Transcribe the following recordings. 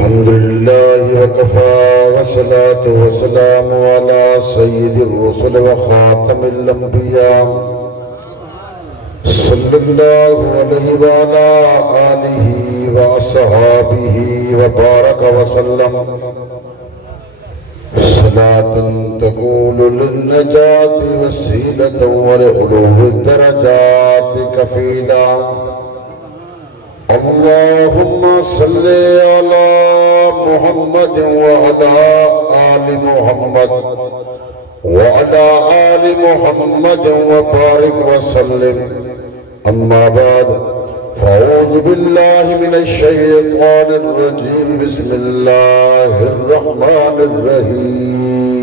الحمد لله وكفى والصلاة والسلام على سيد الرسل وخاتم الأنبياء صلى الله عليه وعلى آله وأصحابه وبارك وسلم صلاة تقول للنجاة وسيلة ولعلو الدرجات كفيلا. اللهم صل على محمد وعلى آل محمد وعلى آل محمد وبارك وسلم. أما بعد فأعوذ بالله من الشيطان الرجيم. بسم الله الرحمن الرحيم.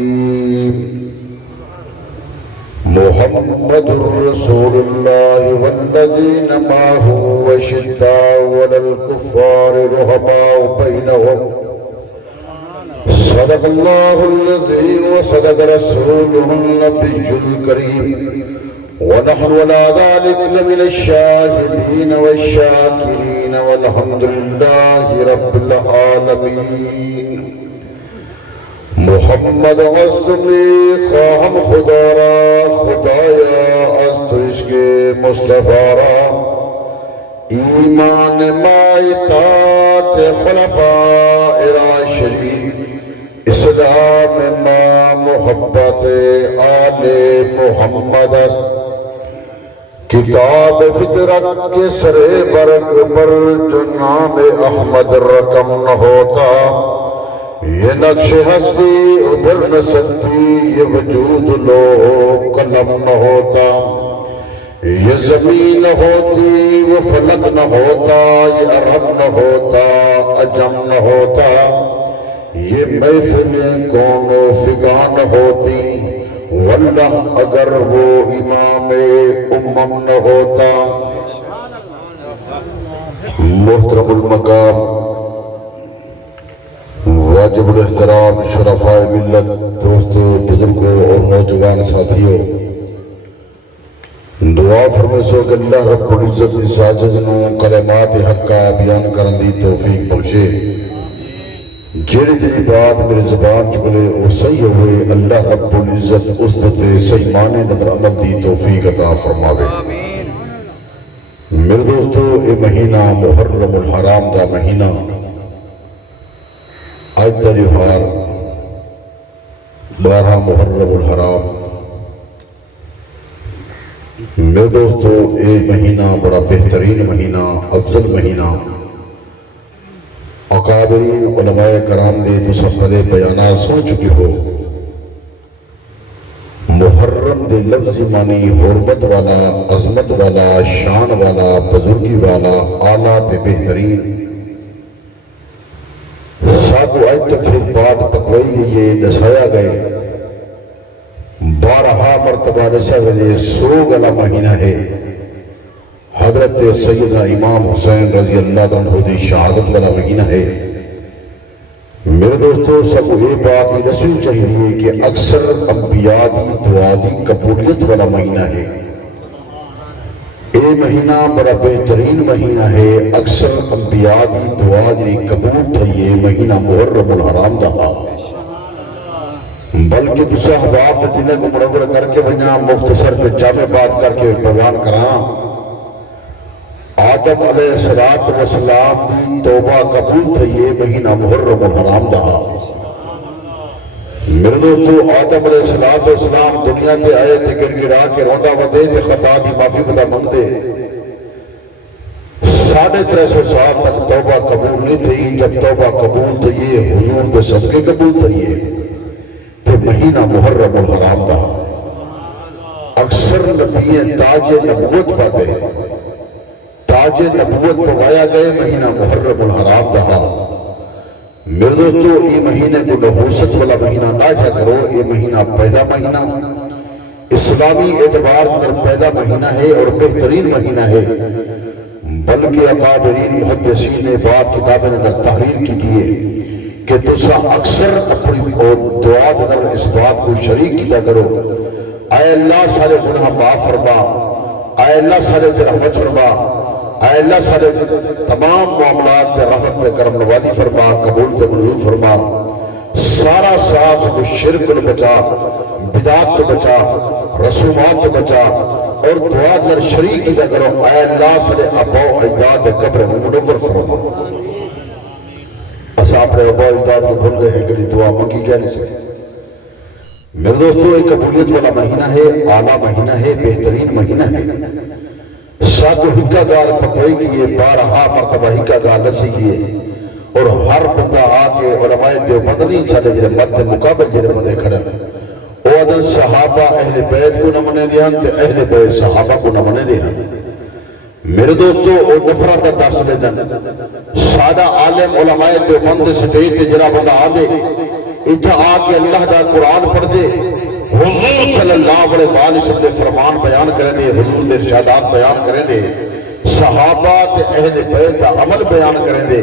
محمد رسول الله والذين معه أشداء على الكفار رحماء بينهم. صدق الله العظيم وصدق رسوله النبي الكريم، ونحن على ذلك لمن الشاهدين والشاكرين، والحمد لله رب العالمين. محمد استمی خواہم خدا را، خدایا است عشق مصطفیٰ را. ایمان ما اطاعت خلفاء راشدین، اسلام ما محبت آل محمد است. کتاب فطرت کے سر برق پر جو نام احمد رقم نہ ہوتا، یہ نقش ہستی ابھر نہ سکتی، یہ وجود لو قلم نہ ہوتا. یہ زمین نہ ہوتی، وہ فلک نہ ہوتا، یہ عرب نہ ہوتا، عجم نہ ہوتا. یہ محفل کون و فگاں نہ ہوتی، واللہ اگر وہ امام امم نہ ہوتا. محترم المقام واجب الاحترام شرفاء ملت، دوستو، بزرگوں اور نوجوان ساتھیوں، دعا فرمیسو کہ اللہ رب العزت اس عاجز نو کلمات حق کا بیان کرن دی توفیق بخشے. جیڑی جیڑی بات میرے زبان چکلے اور صحیح ہوئے، اللہ رب العزت اس تے صحیح معنی نظر عمل دی توفیق عطا فرماوے. میرے دوستو، اے مہینہ محرم الحرام دا مہینہ، آج دا جوہار 12 محرم الحرام. میرے دوستو، اے مہینہ بڑا بہترین مہینہ، افضل مہینہ. اکابرین علماء کرام نے تو سب پہلے بیانات سن چکے ہو. محرم دے لفظی معنی حرمت والا، عظمت والا، شان والا، بزرگی والا، اعلیٰ تے بہترین. ساتھ آج تک پھر بات پکوائی گئی ہے، دسایا گئے. 12 مرتبہ رسا گئے سوگ والا مہینہ ہے. حضرت سیدنا امام حسین رضی اللہ عنہ دی شہادت والا مہینہ ہے. میرے دوستو، سب کو یہ بات بھی دسنی چاہیے کہ اکثر انبیاء دی دعا دی قبولیت والا مہینہ ہے. یہ مہینہ بڑا بہترین مہینہ ہے. اکثر انبیاء دی دعا دی قبول تھا یہ مہینہ محرم الحرام دا. بلکہ دوسرا حباب دلہ کو منور کر کے وہاں مختصر تے جامع بات کر کے بیان کراں. آدم علیہ السلام دی توبہ قبول تھا یہ مہینہ محرم الحرام دا. میرے دوستو، آدم علیہ السلام دنیا تے آئے تے گرگرا کے روندا ودے تے خطا دی معافی ودا منگتے. 350 سال تک توبہ قبول نہیں تھی. جب توبہ قبول تھی یہ حضور دے صدقے قبول تھی یہ تے مہینہ محرم الحرام دا. اکثر نبییں تاج نبوت پاتے، تاج نبوت پوایا گئے مہینہ محرم الحرام دا. میرے دوستو، یہ مہینے کو نحوست والا مہینہ نہ کیا کرو. یہ مہینہ پہلا مہینہ اسلامی اعتبار پر پہلا مہینہ ہے اور بہترین مہینہ ہے. بلکہ اکابرین محدثین نے بات کتابیں اندر تحریر کی دیئے کہ تسا اکثر اپنی دعا اندر اس بات کو شریک کیا کرو، اے اللہ سارے گناہ معاف فرما، اے اللہ سارے رحمت فرما، اے اللہ سارے تمام معاملات تے رحمت تے کرم نوازی فرما، قبول تے منظور فرما، سارا ساز کو شرک کو بچا، بدعات کو بچا، رسومات کو بچا، اور دعا در شریک کی کرو اے اللہ سارے ابا و اجداد دے قبر منور فرما۔ اسا اپنے ابا و اجداد کو بھول گئے ہیں کہ دعا منگی کیا نہیں سکتے۔ میرے دوستو ایک قبولیت والا مہینہ ہے، اعلیٰ مہینہ ہے، بہترین مہینہ ہے۔ ساتھ حکا گار پکوئی کیے، بارہا مرتبہ حکا گار لسی کیے، اور ہر بندہ آکے علماء دیوبند نہیں چلے جرے مرد مقابل جرے مندے کھڑے او ادن صحابہ اہل بیت کو نمانے دیاں تے اہل بیت صحابہ کو نمانے دیاں۔ میرے دوستو او نفرت کا درس دے دن سادہ عالم علماء دیوبند سٹیج تے جرا بندہ آدھے اتھا آکے اللہ دا قرآن پڑھ دے، حضور صلی اللہ علیہ وسلم فرمان بیان کریں دے، حضور دے ارشادات بیان کریں دے، صحابہ تے اہل بیت دا عمل بیان کریں دے،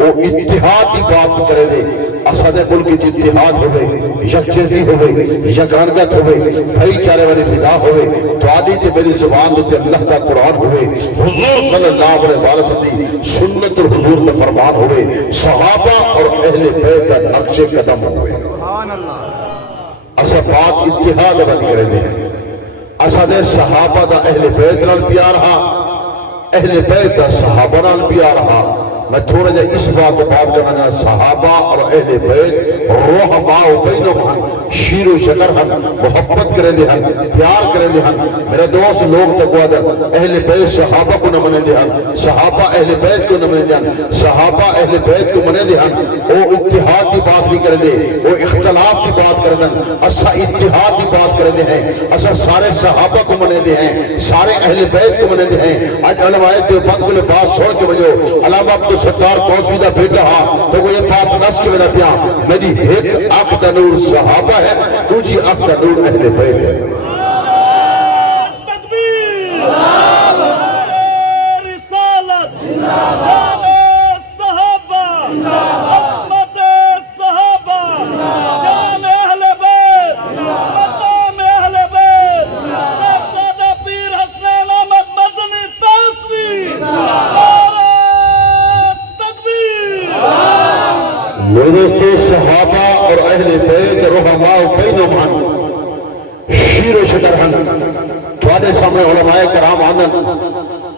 وہ اتحاد کی بات کریں دے، اسد ملک کی اتحاد ہوئے، یکجہتی ہوئے، یگانگت ہوئے، بھائی چارے والی فضا ہوئے، تو آدھی تے میری زبان تے اللہ کا قرآن ہوئے، حضور صلی اللہ علیہ وسلم سنت الحضور کا فرمان ہوئے، صحابہ اور اہل بیت کا نقش قدم ہوئے۔ اسا بات اتحاد بن کریں دے ہیں، اسا دے صحابہ دا اہل بیت نال پیار ہاں، اہل بیت دا صحابہ نال پیار ہاں۔ میں تھوڑا جا اس بات کو بات کرنا جانا، صحابہ اور اہل بیت رحماء بینہم ہن، شیر و شکر ہن، محبت کریں دے ہن، پیار کریں دے ہن۔ میرے دوست لوگ تقوی در اہل بیت صحابہ کو نہ منے دے ہن، صحابہ اہل بیت کو نہ منے دے ہن، صحابہ اہل بیت کو منے دے ہن۔ وہ اتحاد کی بات بھی کریں دے، وہ اختلاف کی بات کریں دے، اسا اتحاد کی بات کریں دے ہیں، اسا سارے صحابہ کو منے دے ہیں، سارے اہل بیت کو منے دے ہیں۔ آج علماء دیوبند کو لباس چھوڑ کے وجہ علامہ عبد ستار کوسی دا بیٹا ہاں تو وہ یہ بات نس کے وجہ پیا میری ایک آنکھ دا نور صحابہ ہے، دوسری آنکھ دا نور اہل بیت ہے۔ تکبیر رسالت صحابہ عظمت صحابہ جان اہل بیت مقام اہل بیت صاحبزادہ پیر حسنین احمد مدنی تاسوی۔ میرے دوستو صحابہ اور اہل بیت رحماء بینہم ہن، شیر و شکر ہن۔ تھوڑے سامنے علماء کرام آنن،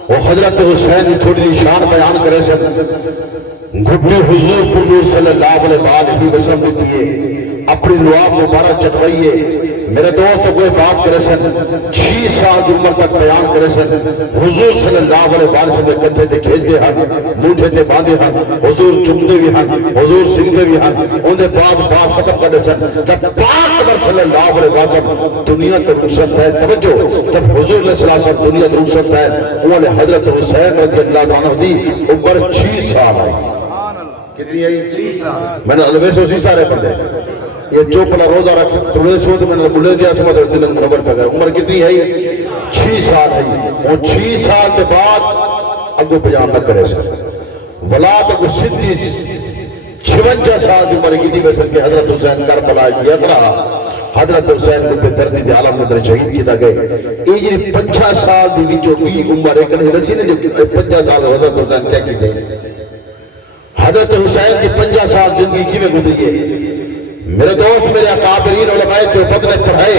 وہ حضرت حسین تھوڑی شان بیان کرے سے گھٹی حضور پر صلی اللہ علیہ وسلم دیئے، اپنی لعاب مبارک چٹوائیے۔ میرے دوست کوئی بات کرے سن 6 سال عمر تک بیان کرے سن، حضور صلی اللہ علیہ وسلم کتھے تے کھیل دے ہن، موٹھے تے باندھے ہن، حضور چمدے بھی ہن، حضور سنگے بھی ہن، انہیں بعد بات ختم کر دے سن۔ جب پاک عمر صلی اللہ علیہ وسلم دنیا تو رخصت ہے، توجہ، جب حضور علیہ السلام دنیا تو رخصت ہے، انہوں نے حضرت حسین رضی اللہ عنہ دی عمر 6 سال آئی۔ کتنی آئی؟ 6 سال۔ میں نے علوے سے اسی سارے پڑھ دے، یہ جو پلا روزہ رکھ تھوڑے سو تو میں نے بلے دیا سمجھ دل منور پہ گئے۔ عمر کتنی ہے؟ 6 سال ہے۔ اور 6 سال کے بعد اگو بیان نہ کرے سر ولاد اگو سدھی 56 سال کی عمر کی تھی ویسے کہ حضرت حسین کربلا کیا کرا، حضرت حسین کو پہ دردی دے عالم میں شہید کیتا گئے۔ یہ 50 سال دی جو کی عمر ایک نہیں رسی نے جو 50 سال حضرت حسین کیا کی تھے؟ حضرت حسین کی 50 سال زندگی کی میں گزری ہے۔ میرے دوست میرے اکابرین علماء دیوبند نے پڑھائے،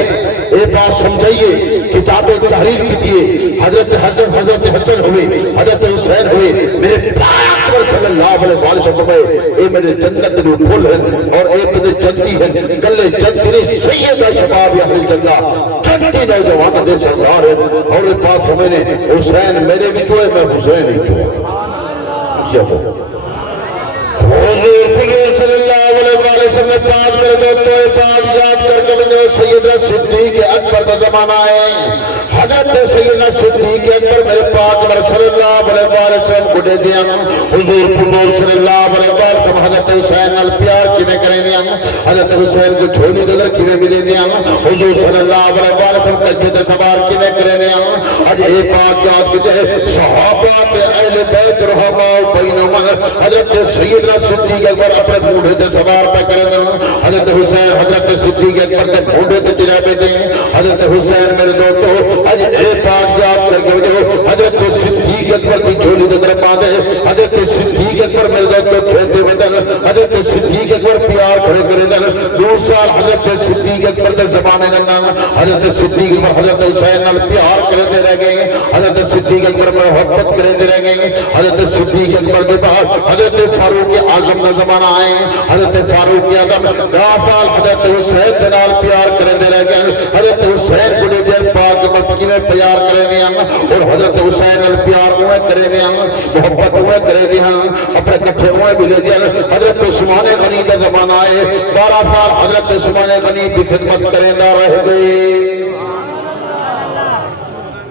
ایک بات سمجھائیے، کتابیں تحریر کی دیئے، حضرت حسن ہوئے، حضرت حسین ہوئے، میرے پاک صلی اللہ علیہ وسلم اے میرے جنت میں پھول ہیں اور اے میرے جنتی ہیں، کلے جنتی سیدہ شباب اہل جنہ، جنتی نوجوان دے سردار ہیں۔ اور ایک بات سمجھنے، حسین میرے بھی جو ہے، میں حسین ہی جو ہے۔ حضور صلی اللہ علیہ وسلم پاک میرے دوستو پاک یاد کر کے میں سیدنا صدیق اکبر کا زمانہ ہے، حضرت سیدنا صدیق اکبر میرے پاک صلی اللہ علیہ وسلم کو دے دیا۔ حضور صلی اللہ علیہ وسلم حضرت حسین نال پیار کیویں کریں دیا، حضرت حسین کو جھولی دے کیویں ملے دیا، حضور صلی اللہ علیہ وسلم کا جد سوار کیویں کریں دیا۔ اج اے بات یاد کیجئے، صحابہ تے اہل بیت رحماء بینہم، حضرت سیدنا صدیق اکبر اپنے بوڑھے تے سوار پہ کریں دیا، حضرت حسین حضرت صدیق اکبر تے بوڑھے تے جنابے دیں، حضرت حسین میرے دوستو اج اے بات یاد کر کے حضرت صدیق اکبر کی جھولی اکبر پیار کھڑے کرے دن 2 سال حضرت صدیق اکبر دے زمانے دن حضرت صدیق اکبر حضرت حسین نال پیار کرے دے رہ گئے حضرت صدیق اکبر محبت کرے دے رہ گئے حضرت صدیق اکبر کے بعد حضرت فاروق اعظم کا زمانہ آئے حضرت فاروق اعظم 10 سال حضرت حسین دے نال پیار کرے دے رہ گئے حضرت حسین کو دیر پاک مکی میں پیار کرے دے اور حضرت حسین نال پیار ہوئے کرے دے محبت ہوئے کرے دے اپنے کٹھے ہوئے بھی لے دے حضرت عثمان غنی کا زمانہ آئے 12 سال حضرت عثمان غنی کی خدمت کرے دا رہ گئے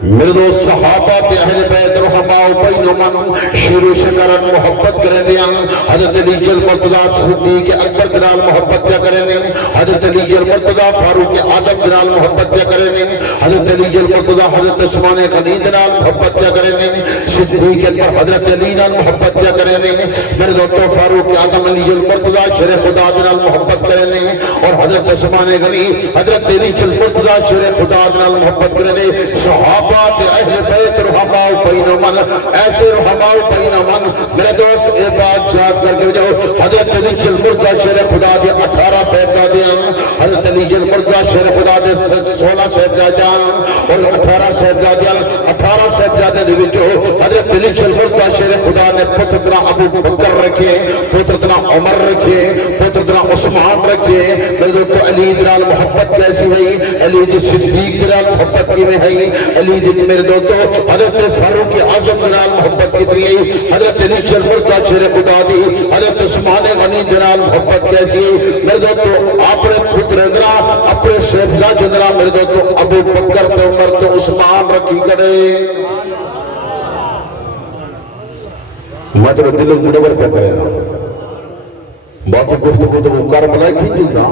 میرے دوست صحابہ تے اہل بیت رحماء بینہم شیر و شکرن محبت کریں دے حضرت علی جل مرتضی صدیق اکبر جنال محبت کیا کریں دے حضرت علی جل مرتضی فاروق اعظم جنال محبت کیا کریں دے حضرت علی جل مرتضی حضرت عثمان غنی جنال محبت کیا کریں دے صدیق اکبر حضرت علی جنال محبت کیا کریں دے میرے دوستو فاروق اعظم علی جل مرتضی شیر خدا جنال محبت کریں دے اور حضرت عثمان غنی حضرت علی جل مرتضی شیر خدا جنال محبت کریں دے صحابہ اہل بیت رحماء بینہم ایسے رحماء بینہم میرے دوست ایک بات یاد کر کے جاؤ حضرت علی جل مرتضی شیر خدا دے 18 صاحبزادے حضرت علی جل مرتضی شیر خدا دے 16 صاحبزادے اور 18 صاحبزادے دے وچوں حضرت علی جل مرتضی شیر خدا نے پتر نام ابو بکر رکھے پتر نام عمر رکھے پتر نام عثمان رکھے میرے دوست علی نال محبت کیسی ہے علی دی صدیق نال محبت کیویں ہے علی میرے دوستو حضرت فاروق اعظم جنال محبت کتنی ہے حضرت علی جل مرتضی شیر خدا دی حضرت عثمان غنی جنال محبت کیسی ہے میرے دوستو اپنے پتر اندرا اپنے صاحبزادے اندرا میرے دوستو ابو بکر تے عمر تے عثمان رکھی کرے میں تو دل منور پہ کرے گا باقی گفتگو تو وہ کربلا کی جلدا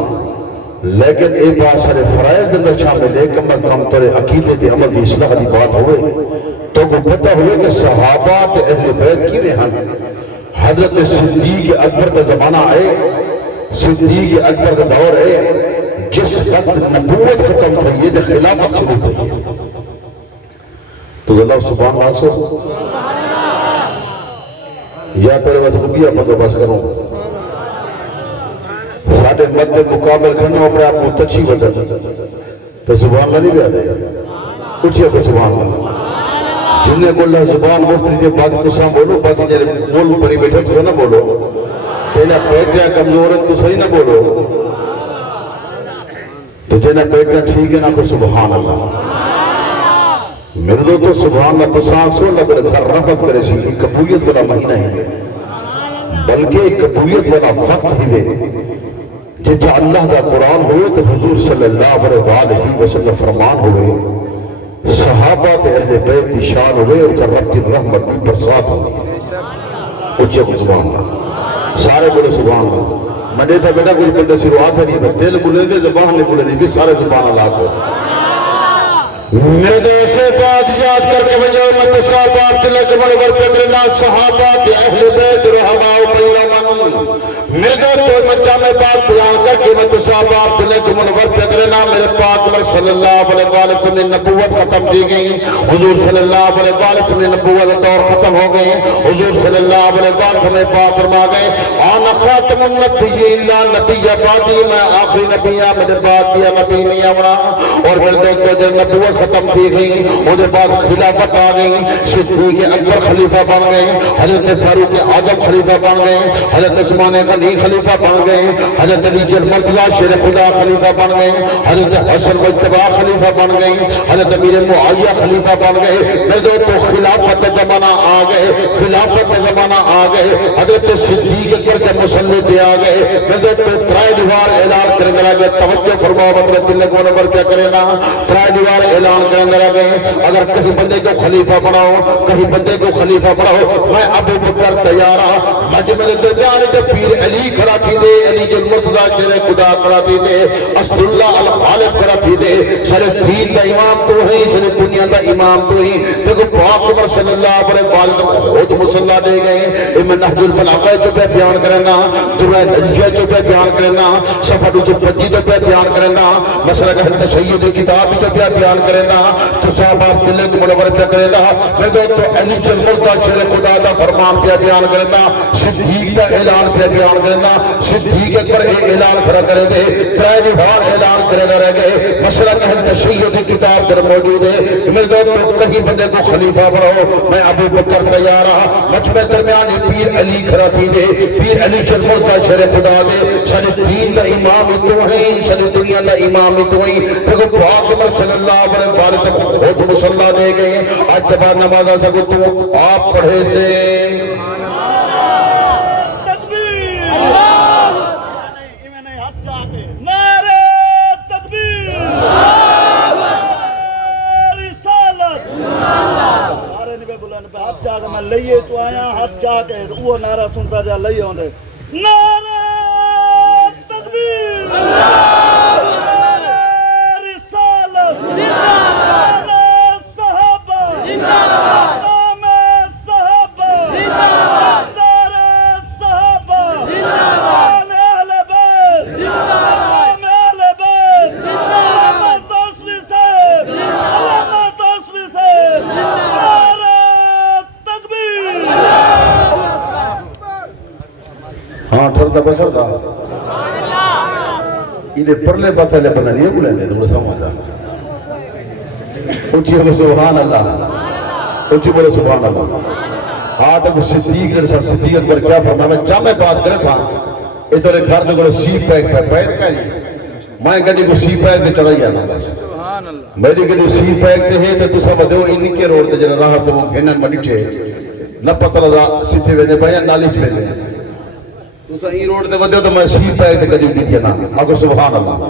لیکن ایک بات سارے فرائض دندر شامل ہے کم کم تورے عقیدے تے عمل دی اصلاح دی بات ہوئے تو وہ پتہ ہوئے کہ صحابہ تے اہل بیت کی میں ہن حضرت صدیق اکبر کا زمانہ ہے صدیق اکبر کا دور ہے جس وقت نبوت ختم تھی یہ دے خلافت شروع تھی تو اللہ سبحان اللہ سو یا تیرے وقت ربیہ پتہ بس کروں ساڑھے مد مقابل کرنا اپنے آپ کو تچھی وجہ تو سبحان اللہ نہیں بھی آدھے اچھے کو سبحان اللہ جنہیں کو اللہ زبان مفتری دے باقی تو سام بولو باقی جنہیں مول پری بیٹھے تو نہ بولو تینا پیٹیاں کمزور ہے تو صحیح نہ بولو تو جنہیں پیٹیاں ٹھیک ہے نہ کو سبحان اللہ میرے دو تو سبحان اللہ تو سام سو اللہ بڑے گھر رحمت کرے سی ایک قبولیت والا مہینہ ہی ہے بلکہ ایک قبولیت والا وقت ہی ہے جہاں اللہ کا قرآن ہوئے تو حضور صلی اللہ علیہ وسلم فرمان ہوئے صحابہ تے اہل بیت دی شان ہوئے اور رب کی رحمت دی برسات ہوئی اچھے کو سبحان اللہ سارے بولے سبحان اللہ میں دیتا بیٹا کچھ بندے سروات ہے نہیں دل بولے دے زبان نہیں بولے دی سارے زبان اللہ کو میرے دوسرے بات یاد کر کے وجہ میں صحابہ دلے کے منور پہ کرنا صحابہ تے اہل بیت رحماء بینہم میرے دوستو مجھا میں بات بیان کر کے میں صحابہ دلے کے منور پہ کرنا میرے پاک عمر صلی اللہ علیہ وسلم نبوت ختم دی گئی حضور صلی اللہ علیہ وسلم نبوت دور ختم ہو گئے حضور صلی اللہ علیہ وسلم پاک فرما گئے آنا خاتم النبیین لا نبی بعدی میں آخری نبی میرے بعد دیا نبی نہیں آونا اور میرے دوستو جب نبوت ختم تھی گئی انہیں بعد خلافت آ گئی صدیق اکبر خلیفہ بن گئے حضرت فاروق اعظم خلیفہ بن گئے حضرت عثمان غنی خلیفہ بن گئے حضرت علی جل مرتضی شیر خدا خلیفہ بن گئے حضرت حسن مجتبی خلیفہ بن گئے حضرت امیر معاویہ خلیفہ بن گئے میرے دوستو خلافت زمانہ آ گئے خلافت زمانہ آ گئے حضرت صدیق اکبر کے مسلط آ گئے میرے دوستو ترائے دیوار اعلان کرنے لگے توجہ فرماؤ مطلب دل کو نمبر کیا کرے نا ترائے دیوار اعلان کرنے لگے اگر کہیں بندے کو خلیفہ بناؤ کہیں بندے کو خلیفہ بناؤ میں ابو بکر تیارا مجمع دجال کے پیر علی کھڑا تھی دے علی جل مرتضی شیر خدا کھڑا تھی دے اسد اللہ الغالب کھڑا تھی دے سر دین دا امام تو ہی سر دنیا دا امام تو ہی دیکھو پاک عمر صلی اللہ علیہ خود مسلح دے گئے میں نہج البلاغہ جو پہ بیان کرنا درہ نجفیہ جو پہ بیان کرنا صفحہ جو پنجی جو پہ بیان کرنا مسئلہ اہل تشیع کتاب جو پہ بیان کرنا تو صحابہ عبداللہ کو منور پہ کرنا میں تو علی جلمرزا شیر خدا دا فرمان پہ بیان کرنا صدیق دا اعلان پہ بیان کرنا صدیق اکبر اعلان کھڑا کرے دے ترائے بار اعلان کرنا رہ گئے مسئلہ اہل تشیع کتاب در موجود ہے میں تو کہیں بندے کو خلیفہ بناؤ میں ابو بکر تیار رہا مجمع درمیان پیر علی کھڑا تھی دے پیر علی جلمرزا شیر خدا دے سارے دین دا امام تو ہیں سارے دنیا دا امام تو ہیں تو پاک عمر صلی اللہ علیہ وآلہ سے خود مسلح دے گئے آج تبار نمازہ سکو تو آپ پڑھے سے میں لئیے تو آیا ہاتھ چاہ کے وہ نعرہ سنتا جا لئیے ہوندے نعرہ تکبیر نعرہ رسالت نعرہ صحابہ نام صحابہ نعرہ صحابہ نام اہل بیت نام اہل بیت علامہ توسوی سے علامہ توسوی سے ہاں ٹھردا بسر دا انہیں پرلے پاسے لے پتہ نہیں ہے بولیں دے تمہیں سمجھا اچھی بولو سبحان اللہ اچھی بولو سبحان اللہ آدم صدیق در سب صدیق اکبر کیا فرمایا میں جامع بات کرے سا اے تو نے گھر دے کو سی پیک پہ پیر کا جی میں گڈی کو سی پیک دے چڑھائی آنا بس میری گڈی سی پیک دے ہے تو سب دے ان کے روڈ تے جڑا راہ تو وہ گھنن مڈٹھے نہ پتہ لگا سیدھے ویندے پیا نالی چ ویندے تو ای روڈ تے ودیو تو میں سی پیک تے کدی نہیں دینا اگو سبحان اللہ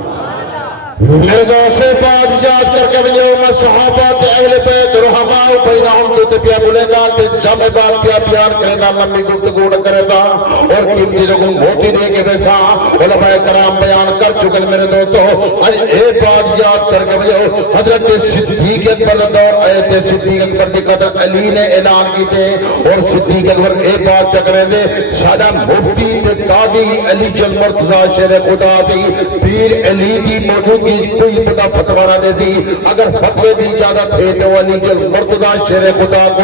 میرے دوستے بات یاد کر کے بلیو میں صحابہ تے اہل بیت رحماء بینہم تو تے پیا بولے گا تے جامع بات پیا بیان کرے گا لمبی گفتگو نہ کرے گا اور قیمتی جو موتی دے کے ویسا علماء کرام بیان کر چکے میرے دوستو اور اے بات یاد کر کے بلیو حضرت صدیق اکبر دور آیت صدیق اکبر دی قدر علی نے اعلان کی تے اور صدیق اکبر اے بات کریں دے سادہ مفتی تے قاضی علی جلمرزا شیر خدا دی پیر علی دی موجود کوئی بڑا فتوہ دے دی اگر فتوے دی اجازت ہے تو علی جلمرزا شیر خدا کو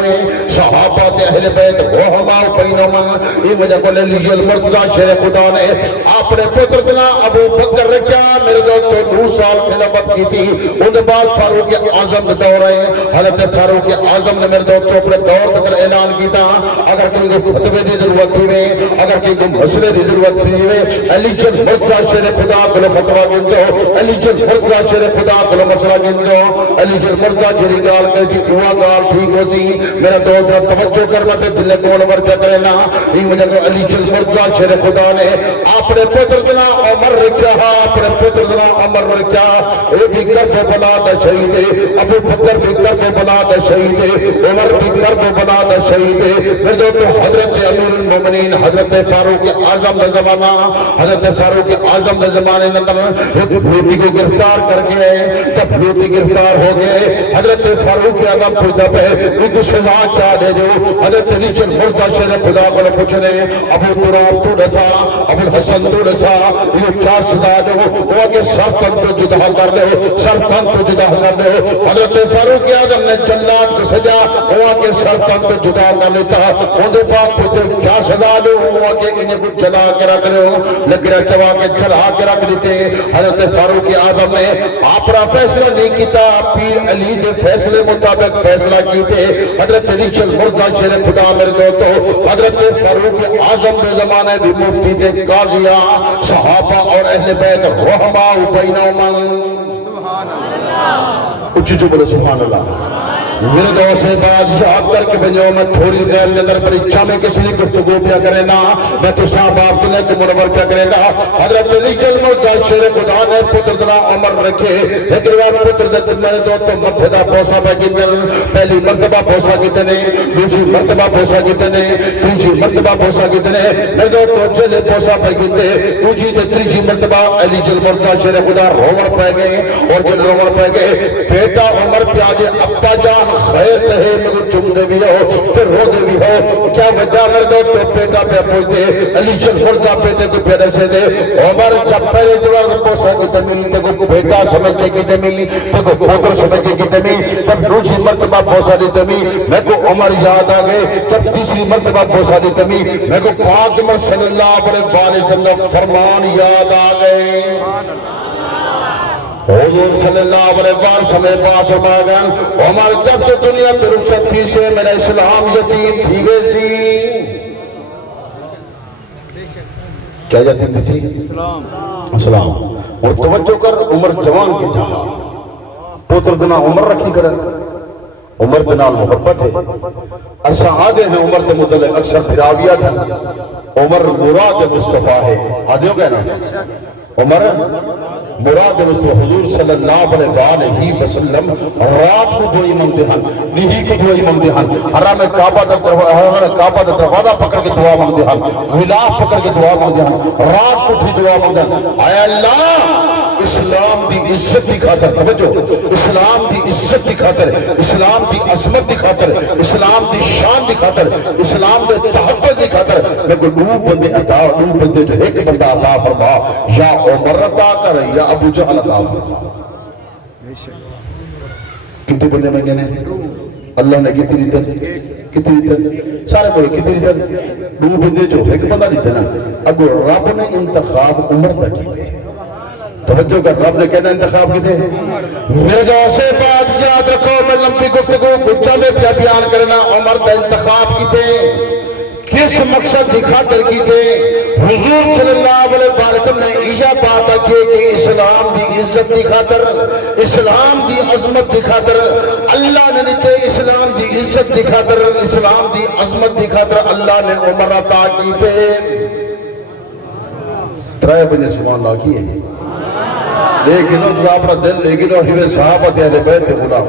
صحابہ تے اہل بیت رحماء بینہم یہ وجہ کو علی جلمرزا شیر خدا نے اپنے پتر بنا ابو بکر رکھا میرے دوست 2 سال خلافت کی تھی ان کے بعد فاروق اعظم دور ہے حضرت فاروق اعظم نے میرے دوست اپنے دور تک اعلان کیتا اگر کوئی کو فتوے دی ضرورت تھی اگر کوئی کو مسئلے دی ضرورت تھی علی جلمرزا شیر خدا کو فتوہ گنجو علی جلمرزا شیر خدا کو مسئلہ گنجو علی جلمرزا جری گال کر جی ہوا گال ٹھیک ہو سی میرا دوست توجہ کرنا تے دل کو نور پہ کرنا یہ وجہ کو علی جلمرزا شیر خدا نے اپنے پتر بنا عمر رکھا اپنے پتر بنا عمر رکھا اے بھی کرب بنا دا شہید ابو بکر بھی کرب بنا دا شہید عمر بھی کرب بنا دا شہید میرے دوست حضرت امیر المومنین حضرت فاروق اعظم دا زمانہ حضرت فاروق اعظم دا زمانے اندر ایک بھوٹی کو گرفتار کر کے آئے جب بھوٹی گرفتار ہو گئے حضرت فاروق اعظم پوچھتا پہ ایک سزا کیا دے دو حضرت علی جلمرزا شیر خدا کو پوچھنے ابو تراب تو ڈسا ابو الحسن تو ڈسا یہ کیا سزا دو وہ کہ سر تن تو جدا کر دو سر تن تو جدا کر دو حضرت فاروق اعظم نے جلاد کو سجا وہ کہ سر تن تو جدا کر لیتا ان کے بعد پوچھتے کیا سزا دو وہ کہ انہیں کچھ جلا کے رکھ لو لگرہ چوا کے چڑھا کے رکھ دیتے حضرت فاروق اعظم نے اپنا فیصلہ نہیں کیتا پیر علی نے فیصلے مطابق فیصلہ کیتے حضرت علی جلمرزا شیر خدا میرے دوستو حضرت فاروق اعظم کے زمانے بھی مفتی تھے قاضیاں صحابہ اور اہل بیت رحماء بینہم سبحان اللہ اچھی چو بولو سبحان اللہ میرے دوست سے بات یاد کر کے بھیجو میں تھوڑی دیر کے اندر پریچھا میں کسی نے گفتگو پیا کرے نا میں تو صاحب آپ نے کو منور پیا کرے گا حضرت علی جلمرزا شیر خدا نے پتر دنا عمر رکھے لیکن وہ پتر دے میرے دوست متھے دا بوسا پہ کتنے پہلی مرتبہ بوسا کتنے دوسری مرتبہ بوسا کتنے تیسری مرتبہ بوسا کتنے میرے دوست چلے بوسا پہ کتنے دوسری تے تیسری مرتبہ علی جلمرزا شیر خدا رومن پہ گئے اور جن رومن پہ گئے بیٹا عمر پیا دے ابا جان جان خیر ہے مگر چم دے بھی ہو تے رو دے بھی ہو کیا وجہ میرے دو تو بیٹا پہ پوچھتے علی شل مرزا بیٹے کو پیرے سے دے عمر جب پہلے دوار پوسا کی تمی تے کو بیٹا سمجھے کی تمی تے کو پوتر سمجھے کی تمی جب دوسری مرتبہ پوسا دی تمی میں کو عمر یاد آگئے جب تیسری مرتبہ پوسا دی تمی میں کو پاک عمر صلی اللہ علیہ وسلم فرمان یاد آگئے حضور صلی اللہ علیہ وسلم بات فرمایا گیا عمر جب تو دنیا کی رخصت تھی سے میرا اسلام یتیم تھی گئے سی کیا یتیم تھی اسلام اور توجہ کر عمر جوان کی جہاں پوتر دنا عمر رکھی کرے عمر دنال محبت ہے اسا آدھے ہیں عمر دے متعلق اکثر پھراویات ہیں عمر مراد مصطفیٰ ہے آدھے ہو گئے نا عمر مراد رسول حضور صلی اللہ علیہ وسلم رات کو دو امام دہن نہیں کو دو امام دہن حرام کعبہ دا دروازہ پکڑ کے دعا مانگ دہن غلاف پکڑ کے دعا مانگ دہن رات کو اٹھی دعا مانگ دہن اے اللہ اسلام دی عزت دی خاطر توجہ اسلام دی عزت دی خاطر اسلام دی عظمت دی خاطر اسلام دی شان دی خاطر اسلام دے تحفظ دی خاطر میں کو دو بندے عطا دو بندے جو ایک بندہ عطا فرما یا عمر عطا کر یا ابو جہل عطا فرما کتنے بندے میں نے اللہ نے کتنی دیتن سارے بولے کتنی دیتن دو بندے جو ایک بندہ دیتن اگر رب نے انتخاب عمر تک کی دے توجہ کر رب نے کہنا انتخاب کی دے میرے جو سے بات یاد رکھو میں لمبی گفتگو کچھ میں بیان کرنا عمر کا انتخاب کی دے کس مقصد کی خاطر کی دے حضور صلی اللہ علیہ وسلم نے یہ بات کی کہ اسلام دی عزت دی خاطر اسلام دی عظمت دی خاطر اللہ نے نیتے اسلام دی عزت دی خاطر اسلام دی عظمت دی خاطر اللہ نے عمر عطا کی دے ترائے بجے سبحان اللہ کی ہے لیکن وہ اپنا دل لیکن وہ ہیوے صحابت اہل بیت تے بولا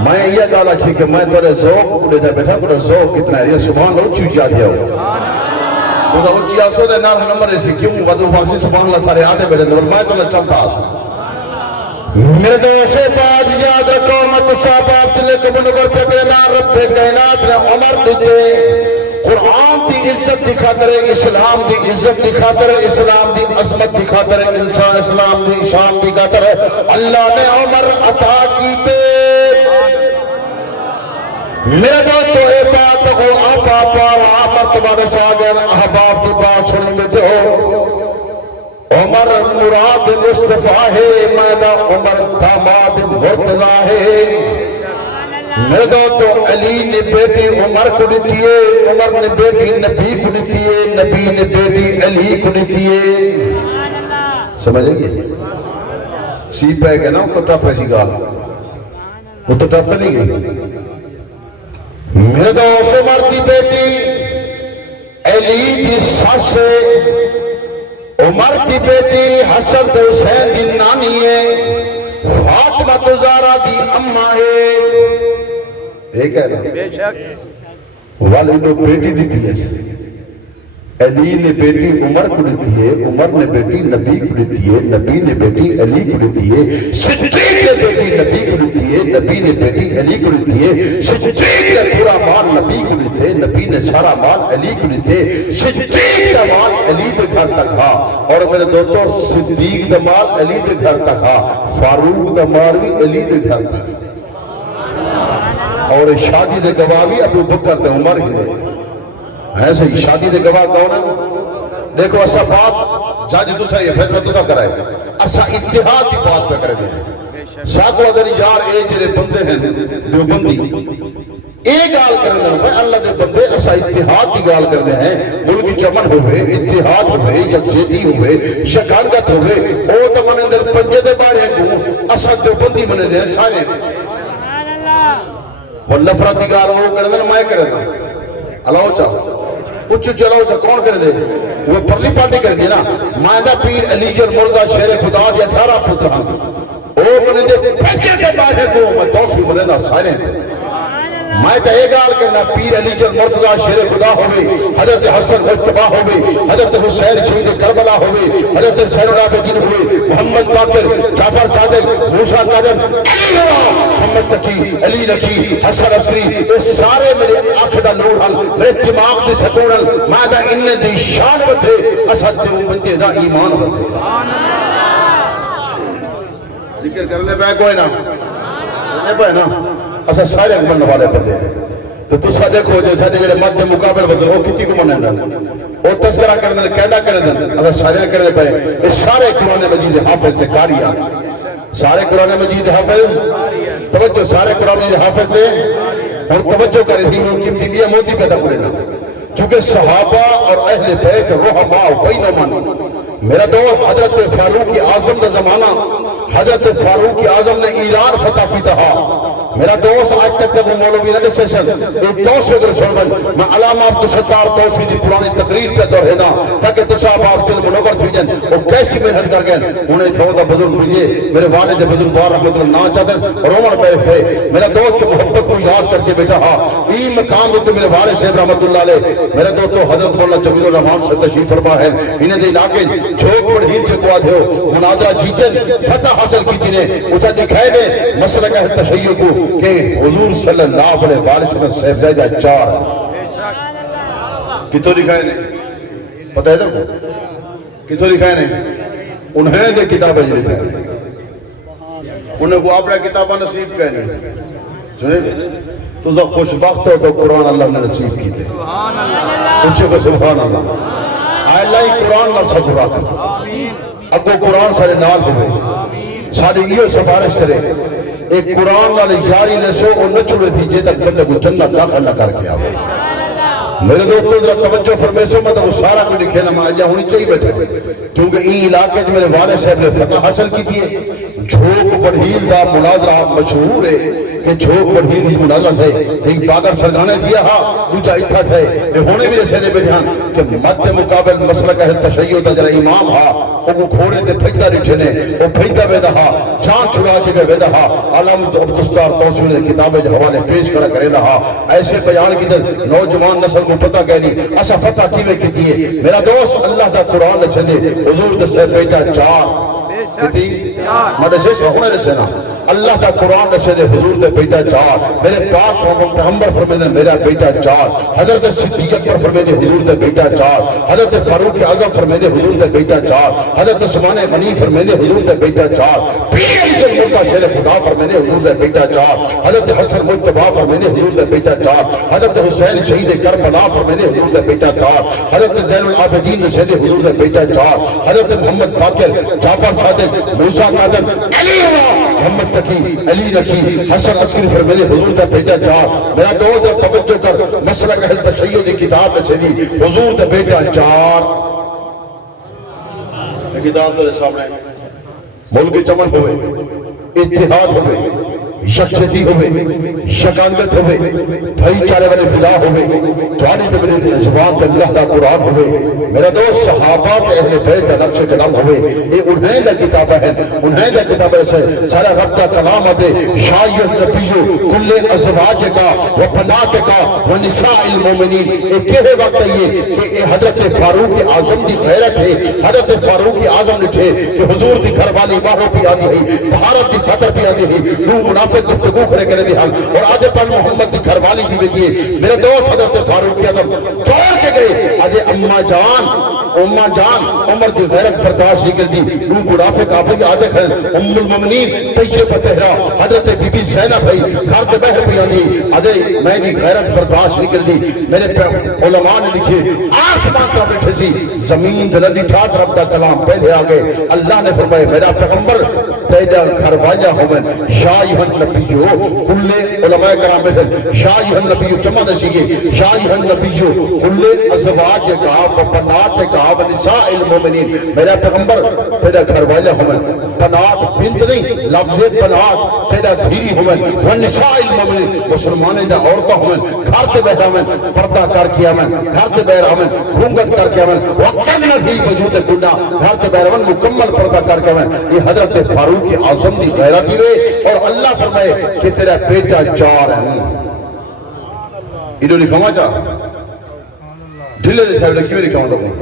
میں یہ گالا کی کہ میں تورے ذوق بڑے تھا بیٹھا تورے ذوق کتنا ہے یہ سبحان اللہ اچھی جا دیا ہو وہ تو اچھی آسو دے نار نمبر ایسی کیوں ودو باقسی سبحان اللہ سارے آتے بیٹھے تھے میں تو چلتا آسا میرے دوستے بات یاد رکھو میں تو صاحب آپ دلے کو بنگر پکڑنا رب کائنات نے عمر دیتے قرآن دی عزت دی خاطر اسلام دی عزت دی خاطر اسلام دی عظمت دی خاطر انسان اسلام دی شان دی خاطر اللہ نے عمر عطا کیتے میرے دوستو اے بات کو آپ عمر تمہارے ساگر احباب کی بات سن دیتے ہو عمر مراد مصطفیٰ ہے میدہ عمر داماد مرتضی ہے میرے دوستو علی نے بیٹی عمر کو دیتی ہے عمر نے بیٹی نبی کو دیتی ہے نبی نے بیٹی علی کو دیتی ہے سمجھیں گے سی پہ گئے نا وہ تو ٹاپ ایسی گال وہ تو ٹاپ تو نہیں گئی میرے دوست عمر کی بیٹی علی کی ساس عمر کی بیٹی حسن حسین کی نانی ہے فاطمہ تو زہرا دی اماں ہے ایک ہے نا والدو بیٹی دیتی ہے علی نے بیٹی عمر کو دیتی ہے عمر نے بیٹی نبی کو دیتی ہے نبی نے بیٹی علی کو دیتی ہے صدیق نے بیٹی نبی کو دیتی ہے نبی نے بیٹی علی کو دیتی ہے صدیق نے پورا مال نبی کو دیتے ہیں نبی نے سارا مال علی کو دیتے صدیق کا مال علی کے گھر تک ہا اور میرے دوستو صدیق کا مال علی کے گھر تک ہا فاروق کا مال بھی علی کے گھر تک اور شادی دے گواہ بھی ابو بکر تے عمر ہی دے ایسے ہی شادی دے گواہ کون ہے دیکھو ایسا بات جاجی دوسرا یہ فیصلہ دوسرا کرائے ایسا اتحاد کی بات پہ کرے دیں ساکو اگر یار اے جرے بندے ہیں جو بندی اے گال کرنے ہیں بھائی اللہ دے بندے ایسا اتحاد کی گال کرنے ہیں ملکی چمن ہوئے اتحاد ہوئے یکجہتی ہوئے شکانگت ہوئے او تو منے در پنجے دے بارے کو ایسا جو بندی منے دے سارے وہ نفرت کی گال وہ کرنے ہیں میں کرنے ہیں اللہ چاہو کچھ چلاو تھا کون کر دے وہ پرلی پارٹی کر دی نا مائدہ پیر علی جر مرزا شیر خدا دی 18 پتر ہم او منے دے پھنکے کے باہے کو میں توفی منے نا سارے میں تو یہ گال کرنا پیر علی جل مرتضی شیر خدا ہوئے، حضرت حسن مجتبی ہوئے، حضرت حسین شہید کربلا ہوئے، حضرت زین العابدین ہوئے، محمد باقر، جعفر صادق، موسیٰ کاظم، علی ہوا، محمد تقی، علی نقی، حسن عسکری، یہ سارے میرے آنکھ دا نور ہن، میرے دماغ دی سکون ہن، میں دا انہیں دی شان بتے، اسد دے بندے دا ایمان بتے۔ ذکر کرنے پہ کوئی نہ کرنے پہ نا اسا سارے اکبرن والے بندے ہیں تو تسا دیکھو جو سارے جڑے مد مقابل بدل وہ کتی کو منن دن وہ تذکرہ کردن قیدہ کردن اسا سارے کرنے پہ یہ سارے قرآن مجید حافظ دے کاریاں سارے قرآن مجید حافظ توجہ سارے قرآن مجید حافظ دے اور توجہ کریں دیموں کی امتبیہ موتی پیدا کرے نا چونکہ صحابہ اور اہل بیت رحماء بینمن میرا دوست حضرت فاروق اعظم دا زمانہ حضرت فاروق اعظم نے ایران فتح کی تھا میرا دوست آج تک وہ مولوی نہ سیشن ایک توسو در سنبن میں علامہ عبدالستار توسوی دی پرانی تقریر پہ دور ہے نا تاکہ تصاب آپ دل منور تھی جن وہ کیسی محنت کر گئے انہیں تھوڑا دا بزرگ بھیجئے میرے والد بزرگ وار رحمت اللہ نہ چاہتے ہیں رومن پہ پہ میرا دوست کے محبت کو یاد کر کے بیٹھا ہاں ای مقام ہوتے میرے والد صاحب رحمت اللہ علیہ میرا دوست حضرت مولانا جمیل الرحمان سے تشریف فرما ہے انہیں دے علاقے جھوک بڑھیر کے قواد ہو مناظرہ جیتن فتح حاصل کی دینے اچھا دکھائے نے مسئلہ کا تشیع کو کہ حضور صلی اللہ علیہ وسلم صاحب جائدہ چار کتوں لکھائے نے پتہ ہے تو کتوں لکھائے نے انہیں دے کتابیں جو لکھائے نے انہیں کو اپنا کتابہ نصیب کہنے سنے تو ذا خوشبخت ہو تو قرآن اللہ نے نصیب کی تھے اچھے کو سبحان اللہ آئے اللہ ہی قرآن نہ سب راکھ اگو قرآن سارے نال ہوئے سارے یہ سفارش کرے ایک قرآن والے یاری لسو اور نہ چھوڑے تھی جے تک بندے کو جنت داخل نہ کر کے آئے میرے دوستوں ذرا توجہ فرمیسو میں تو سارا کو لکھے نہ آجا ہونی چاہیے بیٹھے کیونکہ این علاقے جو میرے والد صاحب نے فتح حاصل کی تھی جھوک بڑھیل دا مناظرہ مشہور ہے کہ جھوک بڑھیل دی مناظرہ تھے ایک باگر سرگانے دیا ہاں دوجہ اتھا تھے یہ ہونے بھی رسے دے بیٹھے ہیں کہ مد مقابل مسئلہ کا تشیع دا جرہ امام ہاں وہ کھوڑے تے پھیدہ رچھے نے وہ پھیدہ ویدہ ہاں جان چھڑا کے ویدہ ہاں علامت عبدالستار توسوی نے کتابیں جو حوالے پیش کرا کرے رہا ایسے بیان کی در نوجوان نسل کو پتہ کہنی اسا فتح کیوے کی دیئے میرا دوست اللہ دا قرآن نے چھنے حضور دا سے بیٹا چار کتی مدسے سے ہونے رچنا اللہ کا قرآن نشد حضور دے بیٹا چار میرے پاک پیغمبر فرمیدے میرا بیٹا چار حضرت صدیق پر فرمیدے حضور دے بیٹا چار حضرت فاروق اعظم فرمیدے حضور دے بیٹا چار حضرت عثمان غنی فرمیدے حضور دے بیٹا چار پیر علی جل مرتضی شیر خدا فرمیدے حضور دے بیٹا چار حضرت حسن مجتبی فرمیدے حضور دے بیٹا چار حضرت حسین شہید کربلا فرمیدے حضور دے بیٹا چار حضرت زین العابدین نشد حضور دے بیٹا چار حضرت محمد باقر جعفر صادق موسیٰ کاظم علی ہوا محمد تقی علی نقی حسن عسکری فرمیدے حضور دا بیٹا چار میرا دو دا توجہ کر مسئلہ کا حل تشیع دی کتاب میں سے دی حضور دا بیٹا چار کتاب تو سامنے ملک چمن ہوئے اتحاد ہوئے یکجہتی ہوئے یکانگت ہوئے بھائی چارے والے فلا ہوئے توانی تے میرے زبان تے اللہ دا قرآن ہوئے میرا دوست صحابہ تے اہل بیت کا نقش قدم ہوئے یہ انہیں دا کتابہ ہیں انہیں دا کتابہ سے سارا رب دا کلام دے شایع نبیو کل ازواج کا و بنات کا و نساء المومنین ایک کہے وقت یہ کہ حضرت فاروق اعظم دی غیرت ہے حضرت فاروق اعظم نے تھے کہ حضور دی گھر والی باہروں پہ آدھی ہے بھارت دی خطر پہ آدھی ہے لوگ منافق گفتگو کھڑے کرے دی حال اور آدھے پر محمد دی گھر والی بھی دیئے میرے دوست حضرت فاروق اعظم توڑ کے گئے آدھے اماں جان عمر دی غیرت برداشت نکل دی لوگ منافق آپ ہی آدھے کھڑے ام المومنین تیجے پتہرا حضرت بی بی زینب بھائی گھر دے بہر پہ آدھی آدھے میں دی غیرت برداشت نکل دی میرے علماء نے لکھے آسمان کا بیٹھے سی زمین دلدی ٹھاس رب دا کلام پہلے آگئے اللہ نے فرمائے میرا پیغمبر تیجا گھر واجہ ہومن شایہن نبیو کل علماء کرام بیٹھے شایہن نبیو جمع دے سیگے شایہن نبیو کل ازواج کا و بنات کا و نساء المومنین میرا پیغمبر تیرا گھر واجہ ہومن بنات بنت نہیں لفظ بنات تیرا دھیری ہومن و نساء المومنین مسلمانیں دا عورتہ ہومن گھر تے بہر ہومن پردہ کر کیا من گھر تے بہر ہومن گھونگت کر کیا من وقتن فی وجود کنڈا گھر تے بہر ہومن مکمل پردہ کر کیا من یہ حضرت فاروق اعظم دی غیرت ہوئے اور اللہ فرمائے کہ تیرا بیٹا چار ہے ادھو لکھاما چاہ ڈھلے دے تھے لکھی میں لکھاما دکھوں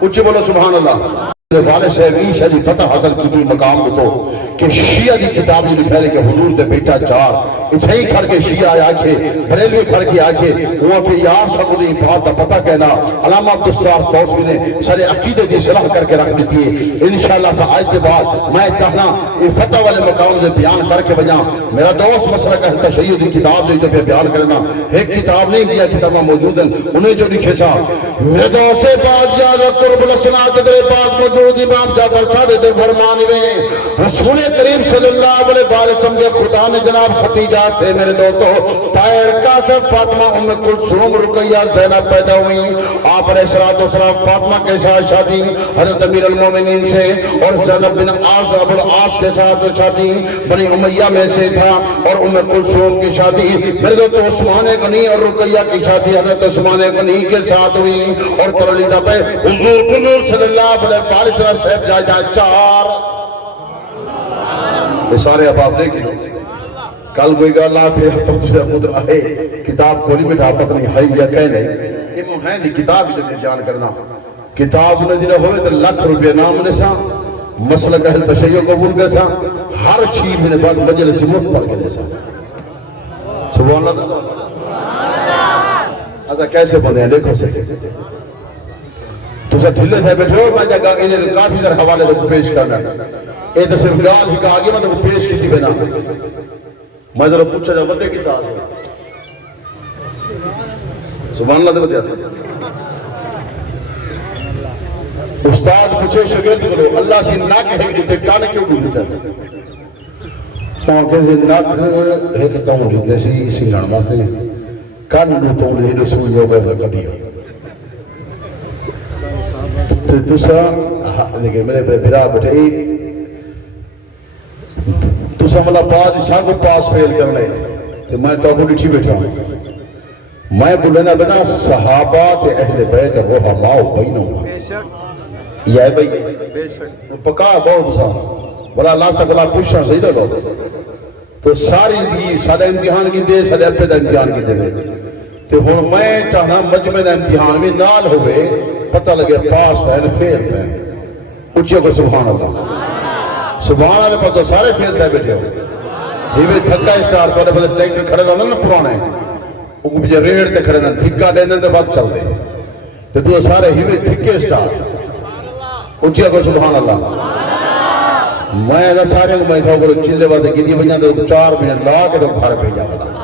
اچھے بولو سبحان اللہ والے صاحب عیشہ دی فتح حاصل کی دی مقام میں تو کہ شیعہ دی کتاب جو لکھا رہے کہ حضور دے بیٹا چار اتھائی کھڑ کے شیعہ آیا کے بریلوی کھڑ کے آکے وہ کہ یار سب نے بات دا پتہ کہنا علامہ عبدالستار توسوی نے سارے عقیدے دی صلاح کر کے رکھ دیتی ہے انشاءاللہ سا آج دے بعد میں چاہنا یہ فتح والے مقام دے بیان کر کے بجا میرا دوست مسئلہ کا تشیع دی کتاب دے جب بیان کرنا ایک کتاب نہیں دیا کتابہ موجود ہیں انہیں جو لکھے سا میرے دوست بعد جانا قرب لسنات دے بعد موجود امام جعفر صادق فرمانے میں رسول کریم صلی اللہ علیہ وسلم کے خدا نے جناب خدیجہ سے میرے دوستو طاہر قاسم فاطمہ ام کلثوم رقیہ زینب پیدا ہوئی آپ علیہ السلام فاطمہ کے ساتھ شادی حضرت امیر المومنین سے اور زینب بن عاص ابو العاص کے ساتھ شادی بنی امیہ میں سے تھا اور ام کلثوم کی شادی میرے دوستو عثمان غنی اور رقیہ کی شادی حضرت عثمان غنی کے ساتھ ہوئی اور ترلیدہ پہ حضور صلی اللہ علیہ وسلم صاحب جائے چار یہ سارے اب دیکھ لو کل کوئی گا اللہ کے حتم مدر آئے کتاب کھولی بیٹھا پتہ نہیں ہے یا کہنے یہ مہین دی کتاب ہی جنہیں جان کرنا کتاب نے جنہیں ہوئے تو لاکھ روپے نام نے سا مسئلہ کہل تشیع قبول کے سا ہر چیز میں بعد مجلس مفت پڑھ کے دے سا سبحان اللہ اچھا کیسے بندے ہیں دیکھو سے تو سب ڈھلے تھے بیٹھے ہو میں جگہ انہیں کافی سارے حوالے کو پیش کرنا اے تو صرف گال ہی کہا آگے میں تو پیش کی تھی بنا میں ذرا پوچھا جا بندے کی تاز ہے سبحان اللہ دے بتیا تھا استاد پوچھے شگرد کرو اللہ سے ناک ہے کہ کان کیوں بولتا ہے کیونکہ ناک ہے کہ تاؤں لیتے سی لڑنا سے کان نو تاؤں لے رسول جو بے کٹی ہو تو سا لیکن میرے بھرا بیٹھے تو سا ملا بعد اساں کو پاس فیل کرنے تو میں تو کو ڈٹھی بیٹھا میں بولنا بنا صحابہ تے اہل بیت رحماء بینہم یہ ہے بھئی پکا بہت سا بلا اللہ تک اللہ پوچھا صحیح لگو تو ساری دی سارے امتحان کی دے سارے اپنے دا امتحان کی دے تو ہوں میں چاہنا مجمع دا امتحان میں نال ہوئے پتہ لگے پاس تھا فیل تھا اچھے کو سبحان اللہ سبحان اللہ پر تو سارے فیل تھے بیٹھے ہو ہی میں تھکا اسٹار تو پتہ ٹریکٹر کھڑے رہنا نا پرانے وہ مجھے ریڑ تے کھڑے رہنا دھکا دینے تے بعد چل دے تو سارے ہی میں تھکے اسٹار اچھے کو سبحان اللہ میں نہ سارے کو میں کھاؤ کرو چلے بازے کی دی بجاں تو 4 منٹ لا کے تو گھر بھیجا والا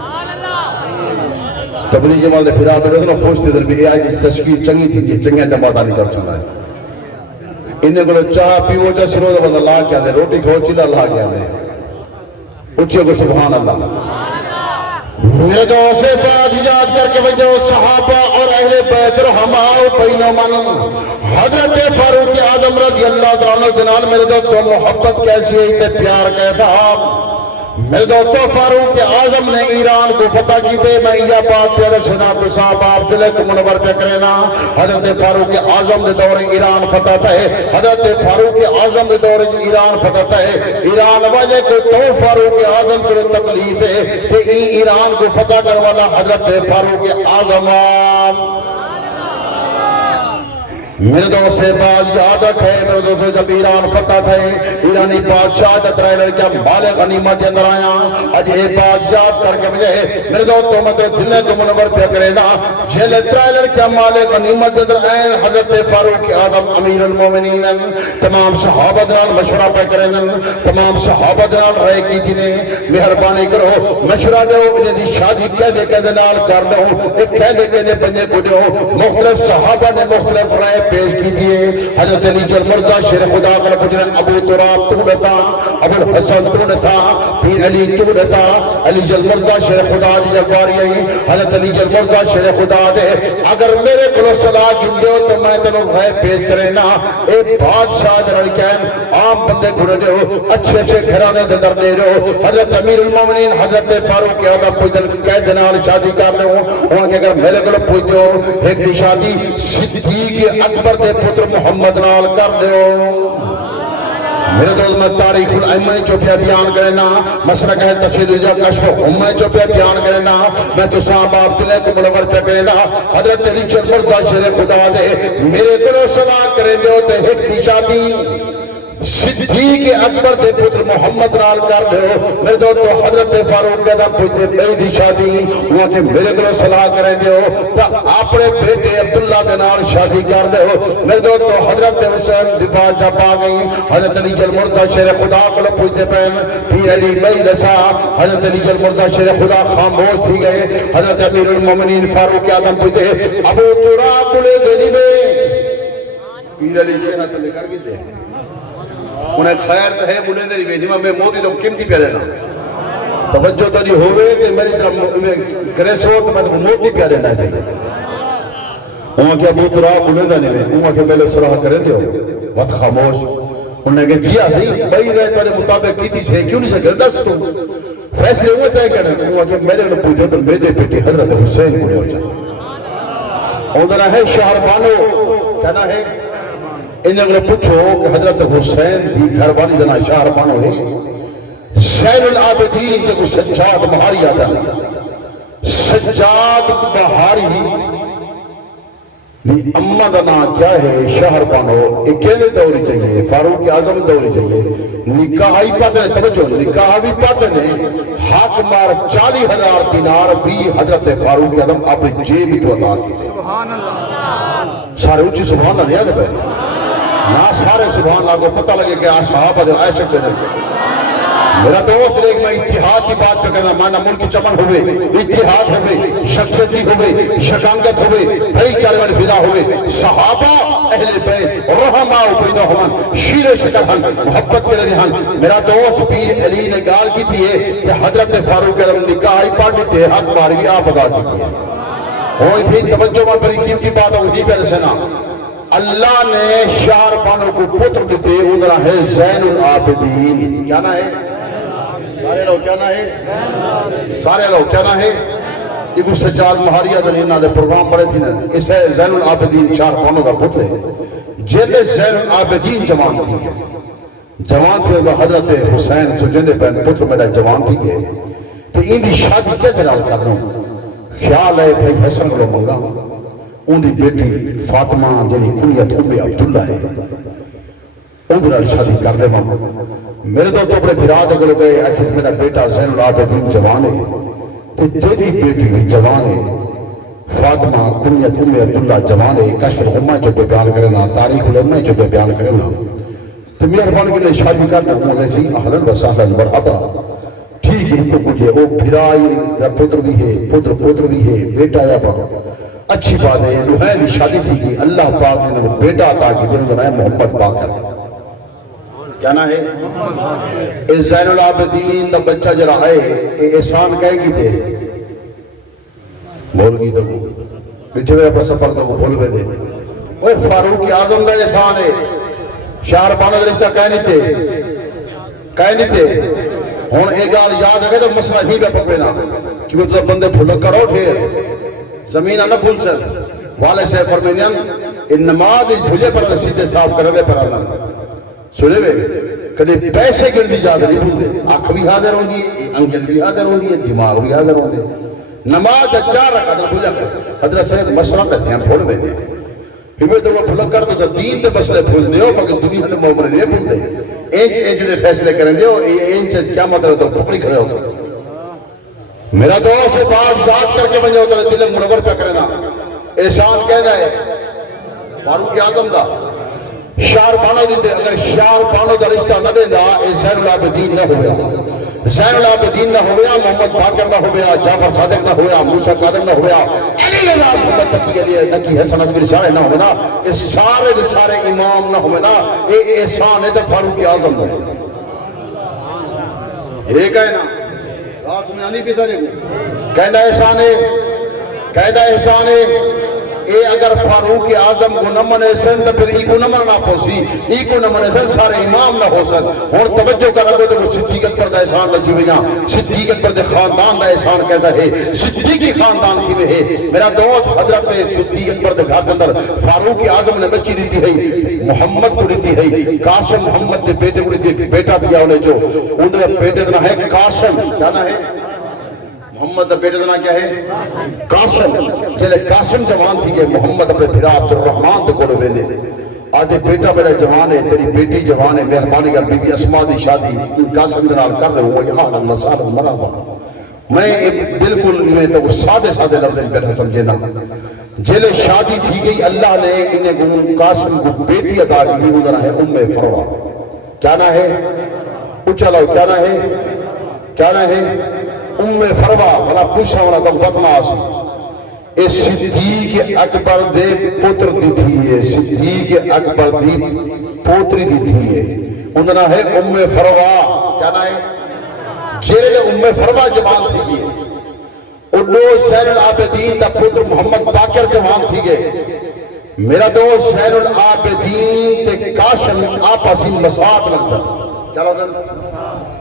تبلیغ جمال نے پھر آپ نے خوش تھے دربی اے آئی کی تشکیل چنگی تھی چنگیاں جماعتہ نہیں کر سکتا ہے انہیں کو چاہ پیو جا سنو دا بندہ لا کیا دے روٹی کھو چلا لا کیا دے اچھے کو سبحان اللہ میرے دوست سے بعد ایجاد کر کے وجہ صحابہ اور اہل بیت رحماء بینہم حضرت فاروق اعظم رضی اللہ عنہ جنال میرے دوست تو محبت کیسی ہے تے پیار کہتا میرے دوستو فاروق اعظم نے ایران کو فتح کی دے میں یہ بات پیارے سنات صاحب آپ دلے کو منور پہ کرنا حضرت فاروق اعظم دے دور ایران فتح تھا ہے حضرت فاروق اعظم دے دور ایران فتح تھا ہے ایران وجہ کو تو فاروق اعظم کو تکلیف ہے کہ ایران کو فتح کر والا حضرت فاروق اعظم میرے دوست سے بات یاد رکھے میرے دوست جب ایران فتح تھے ایرانی بادشاہ جترائے لڑکیاں مالے غنیمت کے اندر آیا آج یہ بات یاد کر کے مجھے میرے دوست تو مجھے دلے کو منور پہ کرے نا جھیلے ترائے لڑکیاں مالے غنیمت کے اندر آئے حضرت فاروق اعظم امیر المومنین تمام صحابہ دران مشورہ پہ کرے تمام صحابہ دران رہے کی جنہیں مہربانی کرو مشورہ دو انہیں دی شادی کہنے کے دنال کر دو ایک کہنے کے بنے کو دو مختلف صحابہ نے مختلف رائے پیش کی دیئے حضرت علی جل مرضا شیر خدا کا پوچھنے ابو تراب تو نتا ابو الحسن تو نتا پھر علی تو نتا علی جل مرضا شیر خدا علی جفاری حضرت علی جل مرضا شیر خدا دے اگر میرے کلو صلاح جن دے تو میں تنو غیر پیش کرے نا ایک بادشاہ جنرل کہن عام بندے کھڑے دے ہو اچھے اچھے گھرانے دے در دے رہے ہو حضرت امیر المومنین حضرت فاروق اعظم پوچھنے کہہ دنال شادی کر دے ہو وہاں کہ اگر میرے کلو پوچھتے ہو ایک دی شادی صدیق اکبر دے پتر محمد نال کر دے ہو میرے دوست میں تاریخ الائمہ جو پہ بیان کرنا مسلک ہے تشہیر رجا کشف امہ جو پہ بیان کرنا میں تو صاحب عبداللہ کو منور پہ کرنا حضرت علی چل مرزا شیر خدا دے میرے کو سوا کریں دے ہوتے ہٹ کی شادی صدیق اکبر دے پتر محمد نال کر دے میرے دوست تو حضرت فاروق کے دم پوچھتے بے دی شادی وہاں کہ میرے کو صلاح کریں دے ہو تو اپنے بیٹے عبداللہ دے نال شادی کر دے ہو میرے دوست تو حضرت حسین دفاع جب آ گئی حضرت علی جل مرزا شیر خدا کو پوچھتے پہن پی علی بھائی رسا حضرت علی جل مرزا شیر خدا خاموش تھی گئے حضرت امیر المومنین فاروق اعظم پوچھتے ابو تراب بلے دینی میں پیر علی چہرہ تو لے کر گئی تھے انہیں خیر تو ہے بلے دری بیٹی میں موتی تو کم تھی پیارے نا توجہ تو نہیں ہوئے کہ میری طرف کرے سو تو میں تو موتی پیارے نہ تھے وہاں کیا ابو تراب بلے دنی میں وہاں کیا میلے صلاح کرے دے ہو بہت خاموش انہیں کہا جیا صحیح بھائی رہے تارے مطابق کی تھی سے کیوں نہیں سکر دست تو فیصلے ہوئے تھے کہنے وہاں کیا میرے نے پوچھا تو میرے بیٹی حضرت حسین بلے ہو جائے اندر ہے شہر بانو کہنا ہے انہیں اگر پوچھو کہ حضرت حسین بھی گھر والی دنا شہر بانو ہے زین العابدین کے کو سجاد بہاری آدھا سجاد بہاری بھی اممہ دنا کیا ہے شہر بانو اکیلے دوری چاہیے فاروق اعظم دوری چاہیے نکاح ہی پاتے ہیں توجہ نکاح بھی پاتے ہیں حق مار 40,000 دینار بھی حضرت فاروق اعظم اپنی جیب تو عطا کی سبحان اللہ سارے اونچی سبحان اللہ نہیں آدھے نا سارے سبحان اللہ کو پتہ لگے کہ صحابہ دے عائشہ کے نبی میرا دوست ایک میں اتحاد کی بات پہ کرنا مانا ملک چمن ہوئے اتحاد ہوئے شخصیتی ہوئے شکانگت ہوئے بھائی چارے والی فدا ہوئے صحابہ اہل بیت رحماء بینہم شیر شکر ہن محبت کے لئے ہن میرا دوست پیر علی نے گال کی تھی ہے کہ حضرت فاروق اعظم نکاح ہی پاٹی تھے حق ماری آپ ادا کی تھی ہوئی تھی توجہ میں بڑی قیمتی بات ہوئی تھی پہلے سے نا اللہ نے شہر بانو کو پتر دیتے ادھرا ہے زین العابدین کیا نا ہے سارے لوگ کیا نا ہے سارے لوگ کیا نا ہے یہ کچھ سجاد مہاریہ دنینا دے پروگرام پڑے تھی نا اسے زین العابدین شہر بانو کا پتر ہے جیلے زین العابدین جوان تھی حضرت حسین سجندے پہن پتر میرا جوان تھی گئے تو ان دی شادی کیا دلال کرنا خیال ہے بھائی حسن کو منگا ان دی بیٹی فاطمہ جنہی کنیت عبداللہ ہے ان دی شادی کر لے ماں میرے دوست اپنے بھراد اگر گئے اکھر میرا بیٹا زین العابدین جوان ہے تو تیری بیٹی بھی جوان ہے فاطمہ کنیت عبداللہ جوان ہے کشف الغمہ جو پہ بیان کرنا تاریخ العلمہ جو پہ بیان کرنا تو مہربان کے لئے شادی کرنا ہوں ویسی اہلن و سہلن مرحبا ٹھیک ہے تو کچھ ہے وہ بھرائی پتر بھی ہے پتر بھی ہے بیٹا یا با اچھی بات ہے روحین شادی تھی کہ اللہ پاک نے بیٹا عطا کی دن بنائے محمد باقر کیا نا ہے اے زین العابدین دا بچہ جرا آئے اے احسان کہے کی تھے بول گی تو پیچھے میں اپنا سفر تو بھول گئے دے وہ فاروق اعظم دا احسان ہے شہر بانو رشتہ کہہ نہیں تھے ہون ایک گال یاد رکھے تو مسئلہ ہی کا پکوینا کیونکہ تو بندے بھولک کرو ٹھیر زمین آنا بھول سر والے سے فرمینین ان نماز بھولے پر سیدھے صاف کرنے پر آنا سنے بے کدھے پیسے گردی جاد نہیں بھول دے آنکھ بھی حاضر ہوں دی انگل بھی حاضر ہوں دی دماغ بھی حاضر ہوں دی نماز 4 رکعت بھولا کر حضرت صاحب مسئلہ تے ہم بھول میں دے ہمیں تو وہ بھولک کر تو دین دے مسئلے بھول دے ہو مگر دنیا نے مومن نہیں بھول دے انچ دے فیصلے کریں دے ہو انچ کیا مطلب تو پکڑی کھڑے ہو سکتے میرا دعا سے بات ذات کر کے بنجھے ہوتا ہے دل منور پہ کرنا احسان کہنا ہے فاروق اعظم دا شہر بانو دیتے اگر شہر بانو دا رشتہ نہ دینا زین العابدین نہ ہویا زین العابدین نہ ہویا محمد باقر نہ ہویا جعفر صادق نہ ہویا موسیٰ قادم نہ ہویا علی اللہ محمد تقی علی نکی حسن عسکری سارے نہ ہونا یہ سارے امام نہ ہونا یہ احسان ہے تو فاروق اعظم ہے ایک ہے نا رات سمجھانی پی سارے کو قیدہ احسان ہے اے اگر فاروق اعظم کو نہ منے سن تو پھر ای کو نہ مننا پوسی، ای کو نہ منے سن سارے امام نہ ہو سن. ہن توجہ کر اگے تو صدیقت پر دا احسان نصیب ہویا. صدیقت پر دے خاندان دا احسان کیسا ہے؟ صدیقی خاندان کی میں ہے. میرا دوست حضرت صدیقت پر دے گھر کے اندر فاروق اعظم نے بچی دیتی ہے، محمد کو دیتی ہے. قاسم محمد دے بیٹے کو دیتی ہے، بیٹا دیا انہیں جو انہیں بیٹے کا نام ہے قاسم. کیا نام ہے؟ محمد دا بیٹے کا نام کیا ہے؟ قاسم. جلے قاسم جوان تھی کہ محمد اپنے پھرا عبد الرحمن دے کو ویلے آدھے بیٹا میرا جوان ہے، تیری بیٹی جوان ہے، مہربانی کر بی بی اسماء دی شادی ان قاسم دنال کر رہے ہوں. یہاں اللہ صاحب مرحبا. میں بالکل میں تو سادے سادے لفظ بیٹھا سمجھے نا. جلے شادی تھی گئی اللہ نے انہیں قاسم کو بیٹی عطا کی دی. انہوں نے ام فروا. کیا نہ ہے؟ اچھا لو کیا نہ ہے؟ کیا نہ ہے؟ ام فروا. بلا پوچھا ہونا تم بطنا آسی. اے صدیق اکبر دے پوتر دی تھی ہے، صدیق اکبر دی پوتری دی تھی ہے. انہوں نے ہے ام فروا. کیا نہ ہے؟ جیرے ام فروا جوان تھی گئے. انہو زین العابدین دا پتر محمد باقر جوان تھی گئے. میرا دوست زین العابدین تے قاسم آپاسی مساعد لگتا. کیا لگتا؟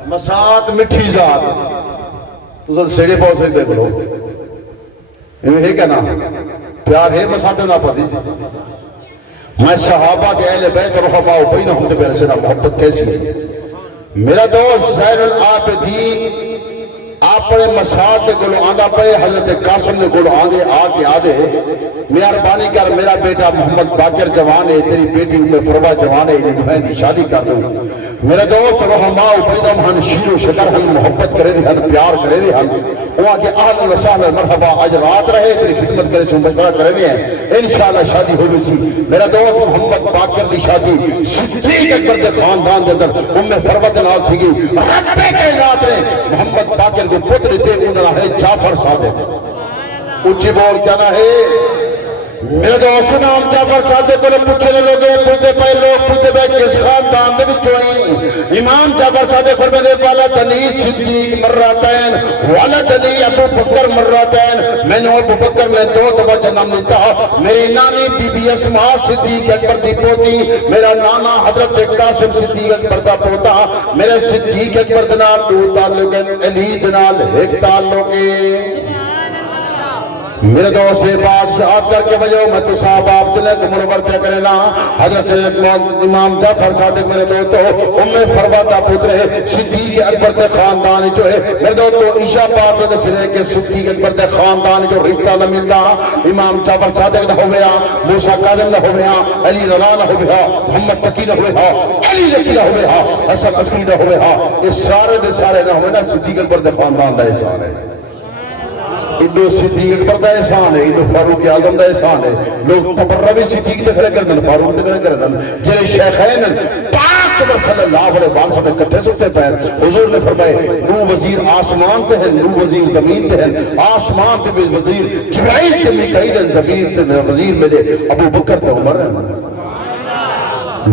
مساعد مٹھی ذات. تو سن سیڑے پاؤ سے دیکھ لو انہیں ہے کیا نا پیار ہے مساعد نا پا دیجئے. میں صحابہ کے اہل بیت رحمہ و بینہم تے میرے سے نا محبت کیسی ہے. میرا دوست زین العابدین اپنے مساعد کو آندہ پہ حضرت قاسم نے کو آندے آگے آدھے مہربانی کر میرا بیٹا محمد باقر جوان ہے، تیری بیٹی ام فروا جوان ہے، انہیں دوہیں دی شادی کر دوں. میرا دوست رحماء و بینہم ہن شیر و شکر ہن محبت کرے دی ہن پیار کرے دی ہن. وہاں کے اہل و سہل مرحبا اج رات رہے تیری خدمت کرے سو مشورہ کرے دی ہیں انشاءاللہ شادی ہوئی سی. میرا دوست محمد باقر دی شادی صدیق اکبر دے خاندان دے اندر ام فروا دے نال تھی گئی. رب کائنات نے محمد باقر کو پتر دے انہاں ہے جعفر صادق. اونچی بول کیا نہ ہے؟ میرے دوست نام جعفر صادق کو پوچھنے لوگے پوچھتے پہ لوگ پوچھتے پہ کس خاندان دے وچوں ہیں؟ امام جعفر صادق فرماتے ولدنی صدیق مرتين ولدنی ابو بکر مرتين. میں نے ابو بکر نے 2 دفعہ جنم لیتا. میری نانی بی بی اسماء صدیق اکبر دی پوتی، میرا نانا حضرت قاسم صدیق اکبر دا پوتا. میرے صدیق اکبر دے نال 2 تعلق ہیں، علی دے نال 1 تعلق ہے. میرے دوست سے بات شہاد کر کے بجو میں تو صاحب آپ دلے کو منور پہ کرنا. حضرت امام جعفر صادق میرے دوستو ام فروا دا پتر ہے، صدیق اکبر دے خاندان جو ہے. میرے دوستو عیشہ پاک میں دسلے کہ صدیق اکبر دے خاندان جو ریتا نہ ملتا. امام جعفر صادق نہ ہویا، موسیٰ قادم نہ ہویا، علی رضا نہ ہویا، محمد تقی نہ ہویا، علی لکی نہ ہویا، حسن عسکری نہ ہویا. اس سارے دے سارے نہ ہویا. صدیق اکبر دے خاندان دا احسان ہے. انہوں صدیق اکبر دا احسان ہے، انہوں فاروق اعظم دا احسان ہے. لوگ تبرہ صدیق دے کھڑے کردن، فاروق دے کھڑے کردن. جنہیں شیخین پاک صلی اللہ علیہ وسلم کٹھے سکتے پیر. حضور نے فرمائے نو وزیر آسمان تے ہیں، نو وزیر زمین تے ہیں. آسمان تے وزیر جبرائیل تے میکائیل، زمین تے وزیر میرے ابو بکر تے عمر ہیں.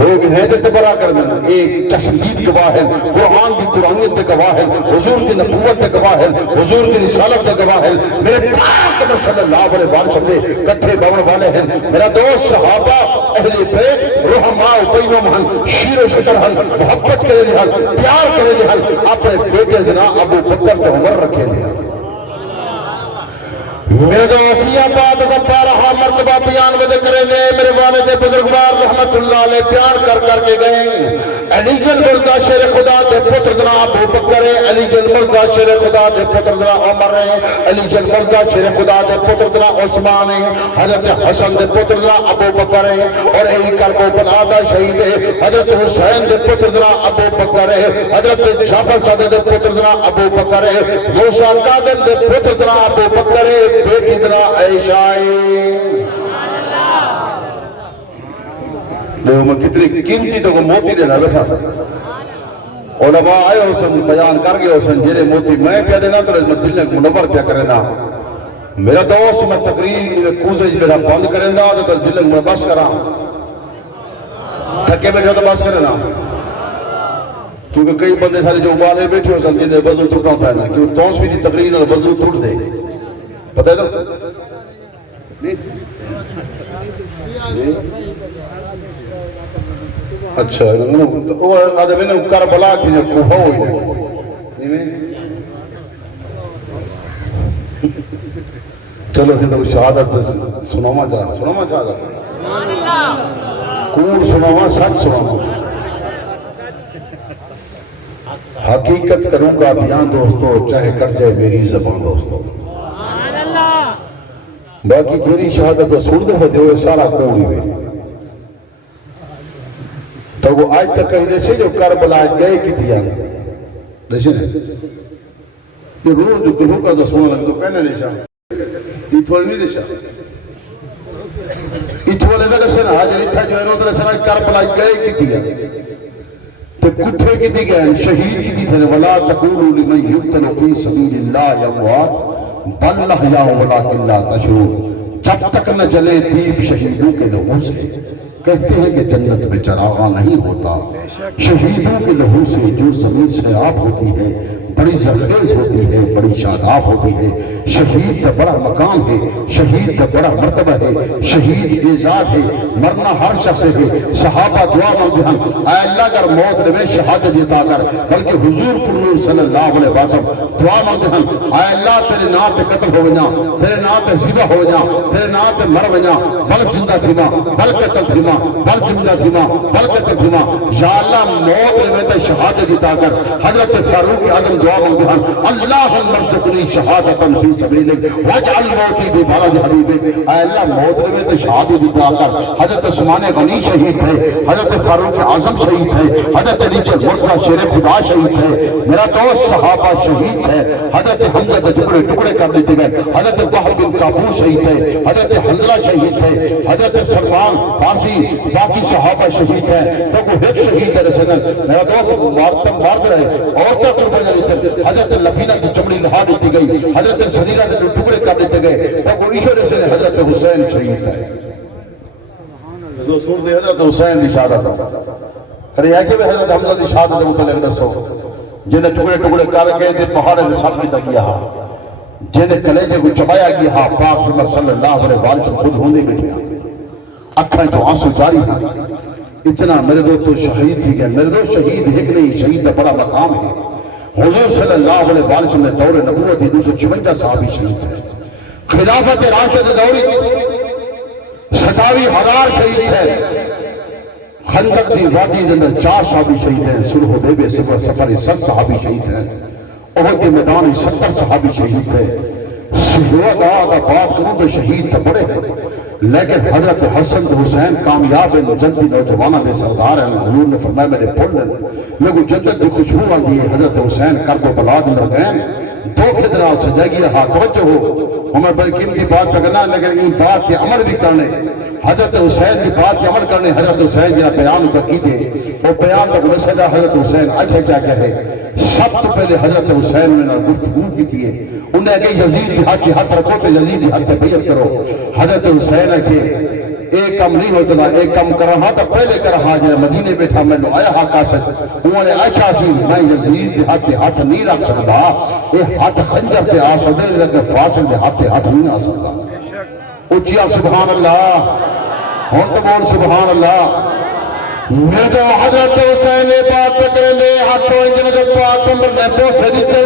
لوگ ہیں تے تبرہ کردن. ایک چشمدید گواہ ہے، قرآن کی قرآنیت دے گواہ ہے، حضور کی نبوت دے گواہ ہے، حضور کی رسالت دے گواہ ہے. میرے پاک صلی اللہ علیہ وسلم دے کٹھے باون والے ہیں. میرا دوست صحابہ اہل بیت رحماء بینہم ہن شیر و شکر ہن محبت کرے دی ہن پیار کرے دی ہن. اپنے بیٹے دے نام ابو بکر تے عمر رکھے دی ہن. میرے دوست یہ بات کا بارہا مرتبہ بیان میں کریں گے. میرے والد بزرگوار رحمت اللہ علیہ پیار کر کر کے گئے. علی جل مرزا شیر خدا دے پتر دنا ابو بکر ہے، علی جل مرزا شیر خدا دے پتر دنا عمر ہے، علی جل مرزا شیر خدا دے پتر دنا عثمان ہے، حضرت حسن دے پتر دنا ابو بکر ہے، اور ایک کربلا دا شہید ہے حضرت حسین دے پتر دنا ابو بکر ہے، حضرت جعفر صادق دے پتر دنا ابو بکر ہے، موسیٰ قادم دے پتر دنا ابو بکر ہے، بیٹی دنا عائشہ ہے. لوگ میں کتنی قیمتی تو موتی دینا بیٹھا. علماء آئے ہو سن بیان کر گئے ہو سن جنہیں موتی میں پیا دینا تو میں دل نے منور پیا کرنا. میرا دوست میں تقریر کوزے میرا بند کرنا تو دل میں بس کرا تھکے بیٹھا تو بس کرنا. کیونکہ کئی بندے سارے جو ابالے بیٹھے ہو سن جنہیں وضو ٹوٹنا پہنا کیونکہ توسوی دی تقریر اور وضو ٹوٹ دے. پتہ ہے تو نہیں اچھا وہ آدھے میں نے کربلا کی جو کوفہ ہوئی ہے چلو پھر تو شہادت سناما شہادت کوڑ سناما سچ سناما حقیقت کروں گا بیان دوستو چاہے کر جائے میری زبان دوستو باقی تیری شہادت سن دے ہوتے ہوئے سارا کوڑی میں تو وہ آج تک کہیں سے جو کربلا گئے کی دیا دیکھیں یہ روز جو کلوں کا تو سونا لگ تو کہنے نہیں چاہا اتوال نہیں رشا اتوال ادھر سے نا حاجر اتھا جو ہے نو ادھر سے نا کربلا گئے کی دیا تو کٹھے کی دی گئے شہید کی دی تھے وَلَا تَقُولُوا لِمَنْ يُقْتَلُ فِي سَبِيلِ اللَّهِ أَمْوَاتٌ بَلْ أَحْيَاءٌ وَلَٰكِن لَا تَشْعُرُونَ جب تک نہ جلے دیپ شہیدوں کے لہو سے کہتے ہیں کہ جنت میں چراغاں نہیں ہوتا شہیدوں کے لہو سے جو زمین سے آب ہوتی ہے بڑی زرخیز ہوتی ہے بڑی شاداب ہوتی ہے شہید کا بڑا مقام ہے شہید کا بڑا مرتبہ ہے شہید اعزاز ہے مرنا ہر شخص ہے صحابہ دعا مانگتے ہیں اے اللہ اگر موت نے شہادت دیتا کر بلکہ حضور پرنور صلی اللہ علیہ وسلم دعا مانگتے ہیں اے اللہ تیرے نام پہ قتل ہو جا تیرے نام پہ ذبح ہو جا تیرے نام پہ مر جا ول زندہ تھیما ول قتل تھیما ول زندہ تھیما ول قتل تھیما یا اللہ موت نے شہادت دیتا کر حضرت فاروق اعظم دعا مانگتے ہیں اللہم ارزقنی شہادتا فی سبیلک واجعل موتی فی بلد حبیبک اے اللہ موت نے تو شہادت دیتا کر حضرت عثمان غنی شہید تھے حضرت فاروق اعظم شہید تھے حضرت نیچر مرتضی شیر خدا شہید تھے میرا دوست صحابہ شہید تھے حضرت حمزہ کے ٹکڑے ٹکڑے کر دیتے گئے حضرت وہب بن کابوس شہید تھے حضرت حنظلہ شہید تھے حضرت سلمان فارسی باقی صحابہ شہید تھے تو وہ ایک شہید ہے رسول میرا دوست مارد رہے عورتیں قربان لیتے حضرت لبینہ کی چمڑی لہا دیتی گئی حضرت سریرہ کے ٹکڑے کر دیتے گئے تو وہ ایشور سے حضرت حسین شہید ہے جو سور دے حضرت حسین دی شہادت کرے ایسے بھی حضرت حمزہ دی شہادت متعلق دسو جنہیں ٹکڑے ٹکڑے کر کے دے پہاڑے میں ساتھ بیتا گیا جنہیں کلیجے کو چبایا گیا پاک عمر صلی اللہ علیہ وسلم خود ہوندے بیٹھیا اکھاں جو آنسو جاری ہیں اتنا میرے دوستو شہید تھی گئے میرے دوست شہید ایک نہیں شہید کا بڑا مقام ہے حضور صلی اللہ علیہ وسلم نے دور نبوت 256 صحابی شہید ہے خلافت راشدہ دوری 27,000 شہید ہے خندق دی وادی دے اندر 4 صحابی شہید ہیں صلح حدیبیہ سفر 7 صحابی شہید ہیں احد کے میدان 70 صحابی شہید ہیں شہداء کا بات کروں تو شہید تو بڑے ہیں لیکن حضرت حسن حسین کامیاب جنتی نوجوانہ میں سردار ہیں حضور نے فرمایا میرے پڑھ لیں میں کو جنت کی خوشبو آ گئی حضرت حسین کرب و بلاد اندر گئے دو خدرال سجا گیا ہاں توجہ ہو ہمیں بڑی قیمتی بات پکڑنا لیکن ان بات کے عمل بھی کرنے حضرت حسین کی بات کے عمل کرنے حضرت حسین جنہا بیان کا کی دے وہ بیان تک انہیں سجا حضرت حسین اچھا کیا کہے سب تو پہلے حضرت حسین نے گفتگو کی دیئے انہیں کہ یزید دی ہاتھ کی ہاتھ رکھو تو یزید دی ہاتھ پہ بیعت کرو حضرت حسین ہے کہ ایک کم نہیں ہوتا تھا ایک کم کر رہا تھا پہلے کر رہا جنہیں مدینے بیٹھا میں لو آیا ہاں سچ انہوں نے آئیچا سی میں یزید دی ہاتھ ہاتھ نہیں رکھ سکتا یہ ہاتھ خنجر پہ آ سکتے لیکن فاصل دے ہاتھ نہیں آ سکتا اچھی آپ سبحان اللہ ہون تو بول سبحان اللہ میرے تو حضرت حسین نے بات پکڑے لے ہاتھوں جنہیں پاک عمر نے بوسے دیتے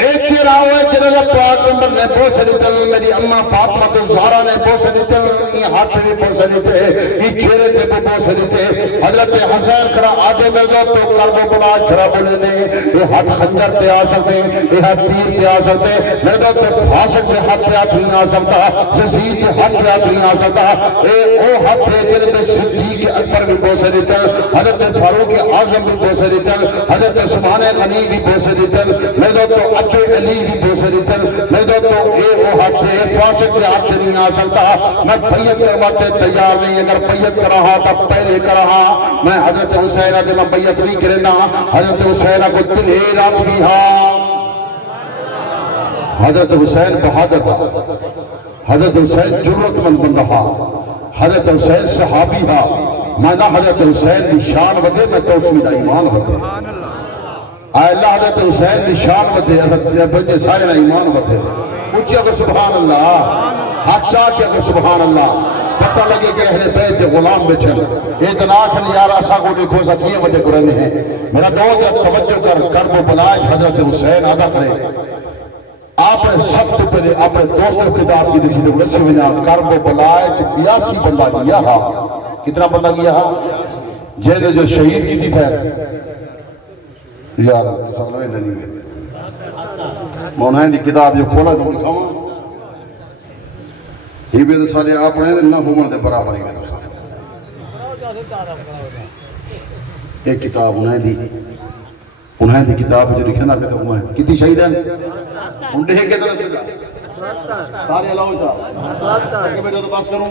ایک چیرہ ہوئے جنہیں پاک عمر نے بوسے دیتے میری اممہ فاطمہ زہرا نے بوسے دیتے یہ ہاتھ بھی بوسے دیتے یہ چیرے پہ بھی بوسے دیتے حضرت حسین کھڑا آدھے میں دو تو کرب و بلاد کھڑا بولے دے یہ ہاتھ خنجر پہ آ سکتے یہ ہاتھ تیر پہ آ سکتے میرے دو تو فاسق پہ ہاتھ پہ ہاتھ نہیں آ سکتا ززید پہ ہاتھ پہ ہاتھ نہیں آ سکتا اے او ہاتھ پہ جنہیں صدیق اکبر بھی بوسے دیتے حضرت فاروق اعظم بھی بوسے دیتے حضرت عثمان غنی بھی بوسے دیتے میرے دو تو ابے علی بھی بوسے دیتے میرے دو تو اے او ہاتھ پہ فاسق پہ ہاتھ نہیں آ سکتا میں بیعت کرواتے تیار نہیں اگر بیعت کر رہا تھا پہلے کر رہا میں حضرت حسین آدھے میں بیعت نہیں کرنا حضرت حسین کو دل ہی رات بھی ہاں حضرت حسین بہادر تھا حضرت حسین جرت مند بن رہا حضرت حسین صحابی تھا میں نہ حضرت حسین کی شان بدے میں توحید ایمان بدے اے اللہ حضرت حسین دی شان ودے حضرت بندے سارے نا ایمان ودے اچھا کہ سبحان اللہ ہاتھ چاہ کہ سبحان اللہ پتہ لگے کہ اہل بیت دے غلام بیٹھے یہ جناح نے یار اسا کو دیکھو سکیے وجہ کرنے ہیں میرا دوست توجہ کر کرب و بلائے حضرت حسین ادا کرے آپ نے سب تو پہلے اپنے دوست کو خطاب کی دسی دے رسی وجہ کرب و بلائے 82 بندہ کیا ہا کتنا بندہ کیا ہا جیل جو شہید کی تھی تھے یار سالوے نہیں ہے مونا دی کتاب جو کھولا تو دکھاواں یہ بھی تو سارے اپنے نہ ہومن دے برابر ہی میں ایک کتاب انہیں دی کتاب جو لکھنا کہ تو میں کتنی شہید ہیں انڈے ہیں کتنا سیدھا سارے اللہ ہو چاہ کہ میں جو تو بس کروں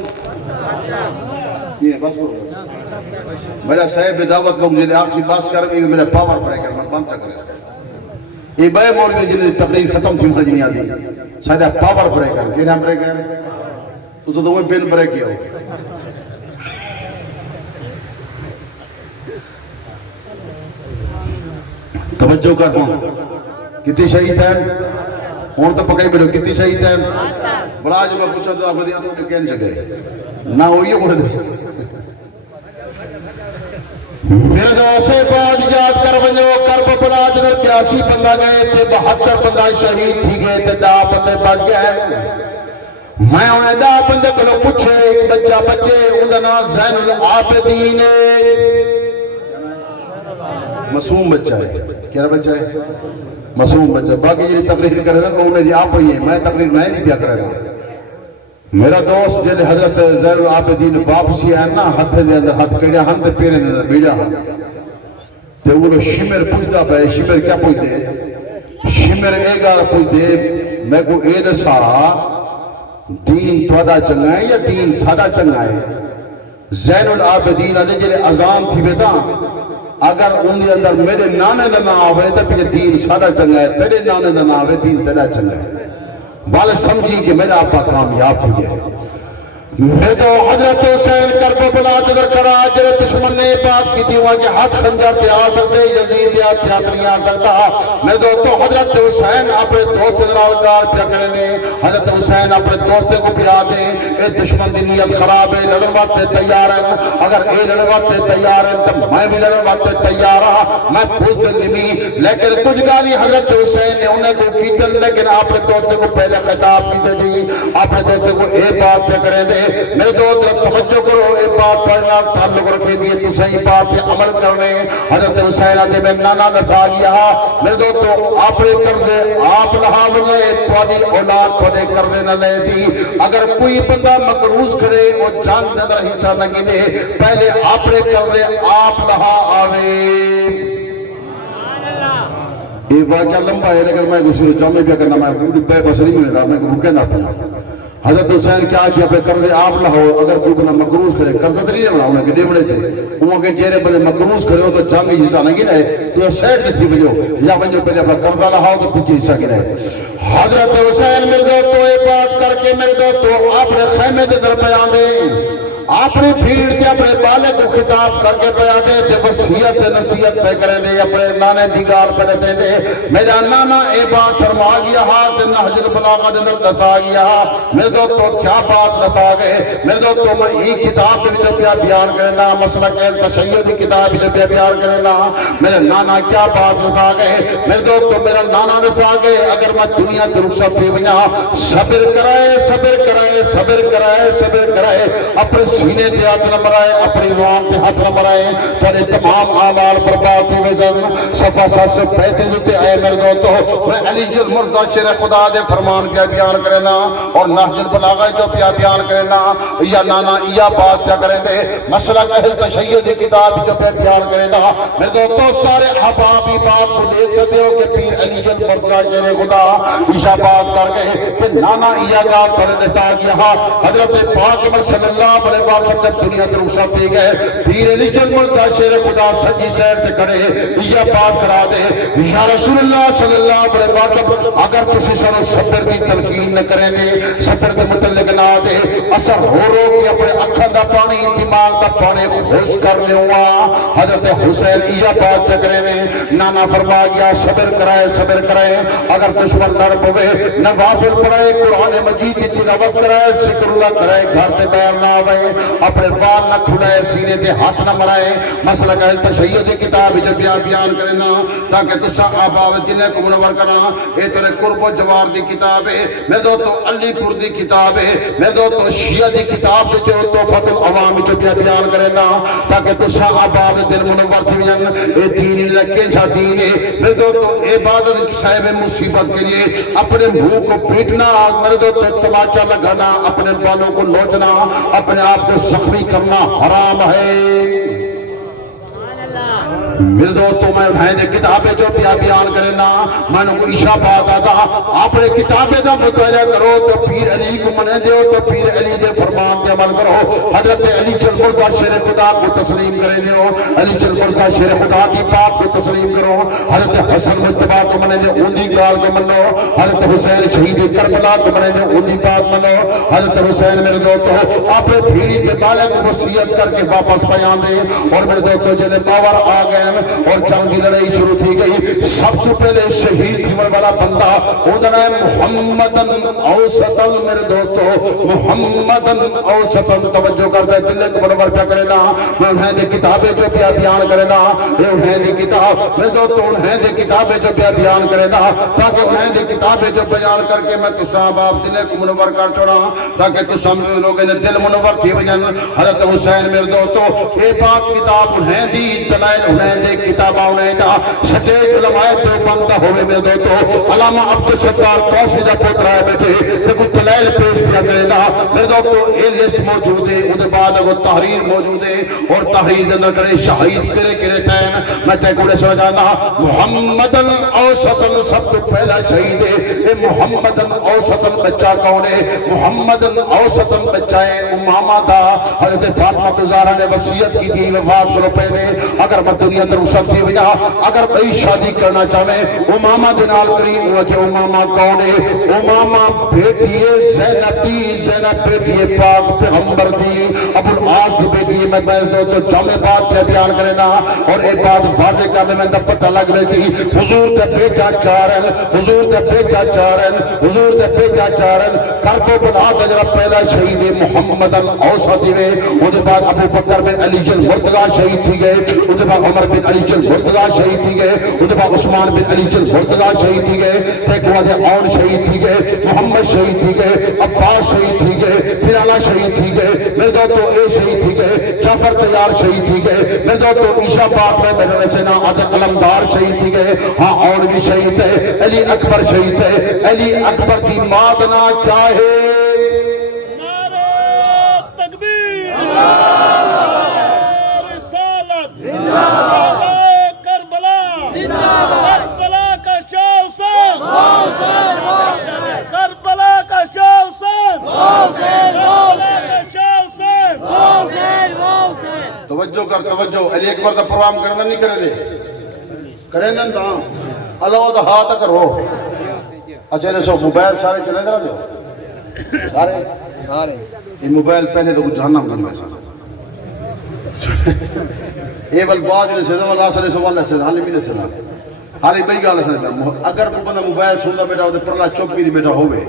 یہ بس کروں میرا صاحب دعوت کو مجھے آپ سے بس کر میرا پاور بریکر میں بند چکر یہ بے مولوی جنہیں تقریر ختم تھی مجھے نہیں آدھی سادہ پاور بریکر کہنا بریکر تو تمہیں پن بریک کیا ہو توجہ کر ہوں کتنی شہید ہیں ہون تو پکائی بیٹھو کتنی شہید ہیں بڑا جو میں پوچھا تو آپ کو دیا تو کہنے سکے نہ ہوئی ہے بڑے دے سکے میرے دوستے بعد یاد کر ونجو کرب بلا جنر 82 بندہ گئے تھے 72 بندہ شہید تھی گئے تھے 10 بندے بچ گئے میں انہیں 10 بندے کو پوچھے ایک بچہ بچے انہیں نام زین العابدین معصوم بچہ ہے کیا بچہ ہے معصوم بچہ باقی جنہیں تقریر کرے تھا انہیں جی آپ ہوئی ہے میں تقریر میں نہیں پیا کرے تھا میرا دوست جنہیں حضرت زین العابدین واپسی ہے نا ہتھ دے اندر ہتھ کڑیا ہم دے پیرے اندر بیڑا ہم تے وہ شمر پوچھتا پہ شمر کیا پوچھتے شمر اے گار پوچھتے میں کو اے دسا دین توڑا چنگا ہے یا دین سادہ چنگا ہے زین العابدین علی جنہیں ازان تھی بیتا اگر انہیں اندر میرے نانے نہ آوے تو پھر دین سادہ چنگا ہے تیرے نانے نہ آوے دین تیرا چنگا ہے والے سمجھی کہ میرا آپا کامیاب تھی ہے میں تو حضرت حسین کرب بلا جدر کرا جرے دشمن نے بات کی تھی وہاں کہ ہاتھ خنجر تے آ سکتے یزید یا تیاتری آ سکتا میں تو حضرت حسین اپنے دوست جنالگار پیا کرنے حضرت حسین اپنے دوستے کو پیا دیں اے دشمن دی نیت خراب ہے لڑن وقت تیار ہیں اگر اے لڑن وقت تیار ہیں تو میں بھی لڑن وقت تیار ہاں میں پوچھ نمی لیکن کچھ گالی حضرت حسین نے انہیں کو کیتن لیکن اپنے دوستے کو پہلے خطاب کی دی اپنے دوستے کو اے بات پہ کریں دے میرے دوست توجہ کرو اے بات پڑھنا تعلق رکھے دیئے تو صحیح بات پہ عمل کرنے حضرت حسین آدھے میں نانا دفا گیا میرے دوست تو آپ نے قرضے آپ لہا مجھے توڑی اولاد توڑے قرضے نہ لے دی اگر کوئی بندہ مقروض کرے وہ جان نظر حصہ نہ گنے پہلے آپ نے قرضے آپ لہا آوے یہ واقعہ لمبا ہے لیکن میں گسر جامعہ پہ کرنا میں بے بسری میں رہا میں رکے نہ پیا حضرت حسین کیا کیا پہ قرضے آپ نہ ہو اگر کوئی بنا مقروض کرے قرضہ تو نہیں بنا انہیں کہ ڈیمڑے سے انہوں کے چہرے بلے مقروض کرے ہو تو جامعی حصہ نہ گنا ہے تو سیٹ دی تھی بجو یا بنجو پہلے اپنا قرضہ نہ ہو تو پیچھے حصہ گنا ہے حضرت حسین میرے دوستو یہ بات کر کے میرے دوستو آپ نے خیمے دے در بیان دے اپنی بھیڑ تے اپنے بالے کو خطاب کر کے بیان دے تے وصیت نصیحت پہ کرے دے اپنے نانے دیگار پہ دے دے میرا نانا اے بات فرما گیا ہاتھ نہج البلاغہ دے لتا گیا میرے دوستو کیا بات لتا گئے میرے دوستو میں ہی کتاب بھی جو بیان کرنا مسئلہ کہ تشیع دی کتاب بھی جو بیان کرنا میرے نانا کیا بات لتا گئے میرے دوستو میرا نانا لتا گئے اگر میں دنیا کی رخصت بھی بنا صبر کرائے صبر کرائے صبر کرائے صبر کرائے اپنے سینے تے ہاتھ نہ مرائے اپنی روان تے ہاتھ نہ مرائے تھوڑے تمام اعمال برباد تھی وزن صفحہ 735 تے آئے میرے دوستو میں علی جل مرضا شیر خدا دے فرمان کیا بیان کرنا اور نہج البلاغہ جو بیان کرنا یا نانا یا بات کیا کریں دے مسلک اہل تشیع دی کتاب جو بیان کرنا میرے دوستو سارے احبابی بات کو دیکھ سکتے ہو کہ پیر علی جل مرضا شیر خدا عشاء بات کر گئے کہ نانا یا گات پر دیتا گیا حضرت پاک صلی اللہ اللہ علیہ وسلم جب دنیا در رخصت دے گئے پیر علی جل مرتضی شیر خدا سجی سیر تے کھڑے یہ بات کرا دے یا رسول اللہ صلی اللہ علیہ وسلم اگر تسی سانو صبر دی تلقین نہ کریں گے صبر دے متعلق نہ دے اثر ہو کے اپنے اکھاں دا پانی دماغ دا پانی خوش کر لیوا حضرت حسین یہ بات نہ کرے نانا فرما گیا صبر کرائے اگر دشمن لڑ پوے نوافل پڑھائے قرآن مجید کی تلاوت کرائے ذکر اللہ کرائے گھر تے بیان نہ آوے اپنے وال نہ کھلائے سینے تے ہاتھ نہ مرائے مسئلہ کہ تشیع دی کتاب جو بیان کرے نا تاکہ تسا آباو دلے کو منور کرنا اے ترے قرب و جوار دی کتاب ہے میرے دو تو علی پور دی کتاب ہے میرے دو تو شیعہ دی کتاب دے جو توفت العوام جو بیان کرے نا تاکہ تسا آباو دل منور تھوین اے دین لکے جا دین ہے میرے دو تو عبادت صاحب مصیبت کے لیے اپنے منہ کو پیٹنا میرے دو تو تماچا لگانا اپنے بالوں کو نوچنا اپنے آپ کو زخمی کرنا حرام ہے میرے دوستوں میں اٹھائیں دے کتابیں جو بیان کرے نا میں نے کو عشاء بات آتا آپ نے کتابیں دا مطالعہ کرو تو پیر علی کو منے دے تو پیر علی دے فرمان دے عمل کرو حضرت علی چل مرتضی شیر خدا کو تسلیم کرے دے علی چل مرتضی شیر خدا کی بات کو تسلیم کرو حضرت حسن مجتبہ کو منے دے اندی گال کو منو حضرت حسین شہید کربلا کو منے دے اندی بات منو حضرت حسین میرے دوستوں آپ نے بھیڑی پہ بالے کو وصیت کر کے واپس بیان دے اور میرے دوستوں جنہیں باور آ گئے اور جنگ کی لڑائی شروع تھی گئی سب سے پہلے شہید تھیون والا بندہ اندر ہے محمدن اوسطن میرے دوستو محمدن اوسطن توجہ کرتا ہے دلے کو منور پہ کرے نا میں انہیں دے کتابیں جو بیان کرے نا انہیں دے کتاب میرے دوستو انہیں دے کتابیں جو بیان کرے نا تاکہ انہیں دے کتابیں جو بیان کر کے میں تو صاحب آپ دلے کو منور کر چھوڑا تاکہ تو سمجھو لوگے نے دل منور تھی وجن حضرت حسین میرے دوستو اے بات کتاب انہیں دی دلائل انہیں دے کتابہ انہیں دا سٹیج علماء تو بندہ ہوئے میں دو تو علامہ عبدالستار توسوی دا پوتر آئے بیٹھے کہ کچھ دلائل پیش کیا کرے دا میں دو تو اے لسٹ موجود ہے ان بعد وہ تحریر موجود ہے اور تحریر جندر کرے شہید کرے تین میں تے کوڑے سمجھانا محمدن اوسطن سب تو پہلا شہید ہے اے محمدن اوسطن بچہ کون ہے محمدن اوسطن بچہ ہے امامہ دا حضرت فاطمہ زہرا نے وصیت کی دی وفات کرو پہلے اگر میں دنیا در رخصت دی وجہ اگر بھئی شادی کرنا چاہے امامہ دنال کری وہ کہ امامہ کون ہے امامہ بیٹی زینب دی زینب بیٹی پاک پیغمبر دی ابو العاص دی بیٹی میں دو تو جامع بات پہ بیان کرے نا اور ایک بات واضح کرنے میں پتہ لگ رہے تھی حضور تے بیٹا چارن حضور تے بیٹا چارن حضور تے بیٹا چارن کربو بلا دجرہ پہلا شہید محمدن اوسط دیوے وہ دے بعد ابو بکر بن علی جل مرتضی شہید تھی گئے وہ دے بعد عمر بن علی جل مرتضی شہید تھی گئے وہ دے بعد عثمان بن علی جل مرتضی شہید تھی گئے تیک وہ دے اون شہید تھی گئے محمد شہید تھی گئے عباس شہید تھی گئے فرالا شہید تھی گئے میرے دو تو اے شہید تھی گئے جعفر تیار شہید تھی گئے میرے دو تو عیشہ پاک میں میرے سینا عدل علمدار شہید تھی گئے ہاں اور بھی شہید ہے علی اکبر شہید ہے علی اکبر کی مادنا کیا ہے نعرہ تکبیر رسالت کربلا کربلا کا شاہ حسین کربلا کا شاہ حسین کربلا کا شاہ حسین توجہ کر توجہ علی اکبر دا پروگرام کرنا نہیں کرے دیں دا اللہ دا ہاتھ کرو اچھا یہ سو موبائل سارے چلیں درہ دیو سارے یہ موبائل پہلے تو کچھ جہنم گئی ویسا اے بل بعد نے سیدھا والا سارے سوال ہے سیدھا حالی بھی نہیں سیدھا حالی بئی گالا سیدھا اگر کوئی بندہ موبائل سنتا بیٹا ہوتے پرلا چوپ کی دی بیٹا ہوئے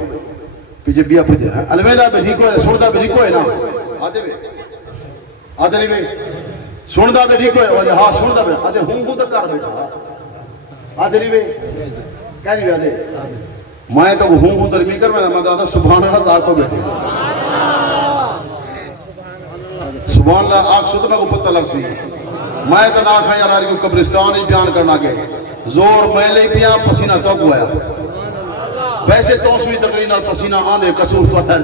پیچھے بیا پوچھے الویدہ بھی ٹھیک ہوئے سنتا بھی ٹھیک ہوئے نا آتے بھی آتے نہیں بھی سنتا بھی ٹھیک ہوئے ہاں سنتا بھی آتے ہوں تو کر بیٹا آتے نہیں بھی کیا نہیں بھی آتے میں تو ہوں تو نہیں کر میں دادا سبحان اللہ دار کو بیٹھے سبحان اللہ آگ سو تو میں کو پتہ لگ سی میں تو نہ کھا یار کو قبرستان ہی بیان کرنا کے زور میں لے پیا پسینہ تو گویا ویسے تو سوئی تقرین اور پسینہ آنے قصور تو ہے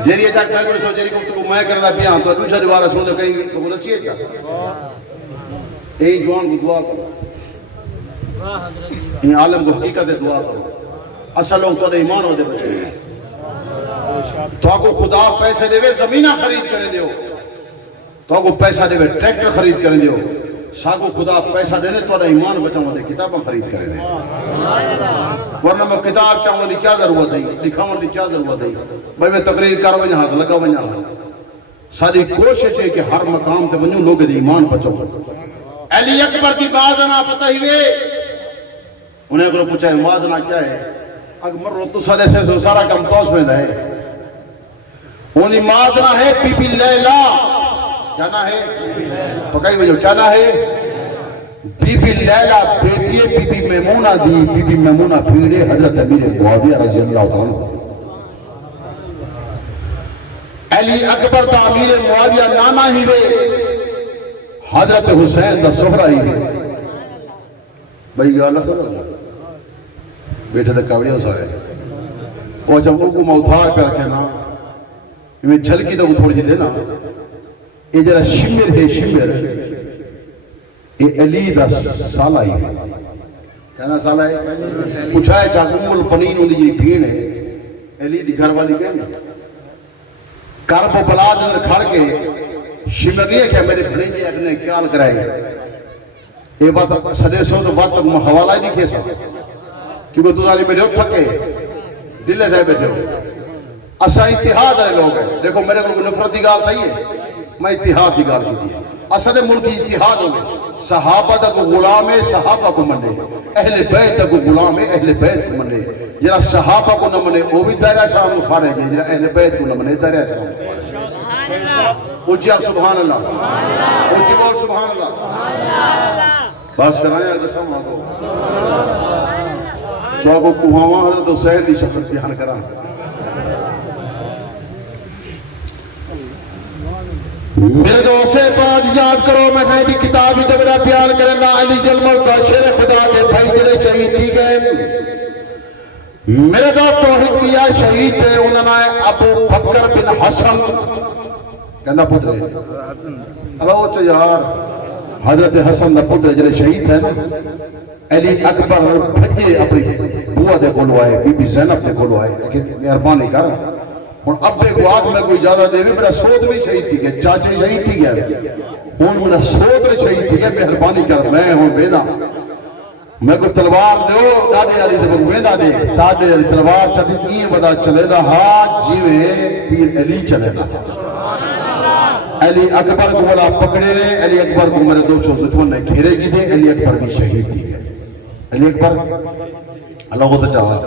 جیری اچھا میں کو سو جیری کو میں کرنا پیا تو دوسرا دوبارہ سن تو کہیں تو بولا سی ہے اے جوان کو دعا کرو ان عالم کو حقیقت دعا کرو اصل لوگ تو ایمان ہوتے بچے تو کو خدا پیسے دے زمینہ خرید کرے دیو تو کو پیسہ دے ٹریکٹر خرید کرے دیو ساگو خدا پیسہ دینے تو ایمان بچاؤں دے کتابیں خرید کرے دے ورنہ میں کتاب چاہوں دی کیا ضرورت ہے دکھاؤں دی کیا ضرورت ہے بھائی میں تقریر کر وجہ ہاتھ لگا وجہ ساری کوشش ہے کہ ہر مقام تے ونجوں لوگ دی ایمان بچاؤں علی اکبر دی بادنا پتہ ہی وے انہیں اگر پوچھا ہے بادنا کیا ہے اگر مرو تو سالے سے سارا کم توس میں دے انہی مادنا ہے بی بی لیلہ کیا نا ہے پکائی وجہ کیا نا ہے بی بی لیلہ بیٹی بی بی میمونہ دی بی بی میمونہ بھیڑے حضرت امیر معاویہ رضی اللہ تعالیٰ علی اکبر تا امیر معاویہ نانا ہی وے حضرت حسین دا سہرہ ہی وے بھائی گا اللہ صلی اللہ بیٹھے دے کاوڑیاں سارے وہ جب کو موتھار پہ رکھے نا میں جھلکی تو تھوڑی جی دینا یہ جرا شمر ہے شمر یہ علی دا سالہ ہی ہے کہنا سالہ ہے پوچھا ہے چاہتا ام البنین ہوندی جی بھیڑ ہے علی دی گھر والی کہنے کرب و بلا دن کھڑ کے شمر نہیں ہے کہ میرے بھڑیں جی اپنے خیال کرائے یہ بات سدے سو تو بات تک حوالہ ہی نہیں کھیسا کیونکہ تو ساری بیٹھے ہو تھکے دلے سے بیٹھے ہو اسا اتحاد ہے لوگ ہیں دیکھو میرے کو نفرت دی گال تھا یہ میں اتحاد دی گال کی دی اسد ملکی اتحاد ہو گئے صحابہ دا کو غلام ہے صحابہ کو منے اہل بیت دا کو غلام ہے اہل بیت کو منے جنہا صحابہ کو نہ منے وہ بھی دائرہ اسلام کو خارج ہے جنہا اہل بیت کو نہ منے دائرہ اسلام کو خارج ہے اونچی آپ سبحان اللہ اونچی بول سبحان اللہ باس کرائیں اگر سامنا کو تو آپ کو کوہاں حضرت حسین دی شخص بیان کرا میرے دوست سے بات یاد کرو میں کہیں بھی کتاب جب میرا پیار کرنا علی جلمل کا شیر خدا دے بھائی جلے شہید دی گئے میرے دوست توحید بیا شہید تھے انہوں نے ابو بکر بن حسن کہنا پترے اللہ چا یار حضرت حسن دا پترے جلے شہید تھے نا علی اکبر بھجے اپنی بوہ دے کھولو آئے بی بی زینب دے کھولو آئے کہ مہربانی کر اور ابے کو آگ میں کوئی جادہ دے میرا سوت بھی شہید تھی گئے چاچے شہید تھی گئے ہون میرا سوت بھی شہید تھی گئے مہربانی کر میں ہوں بینا میں کو تلوار دیو دادے علی دے بگو وینا دے دادے علی تلوار چاہتی این بدا چلے نا ہاں جیوے پیر علی چلے نا علی اکبر کو بلا پکڑے رہے علی اکبر کو میرے دوستوں دشمن نے گھیرے کی دے علی اکبر کی شہید دی گئے علی اکبر اللہ کو تو چاہا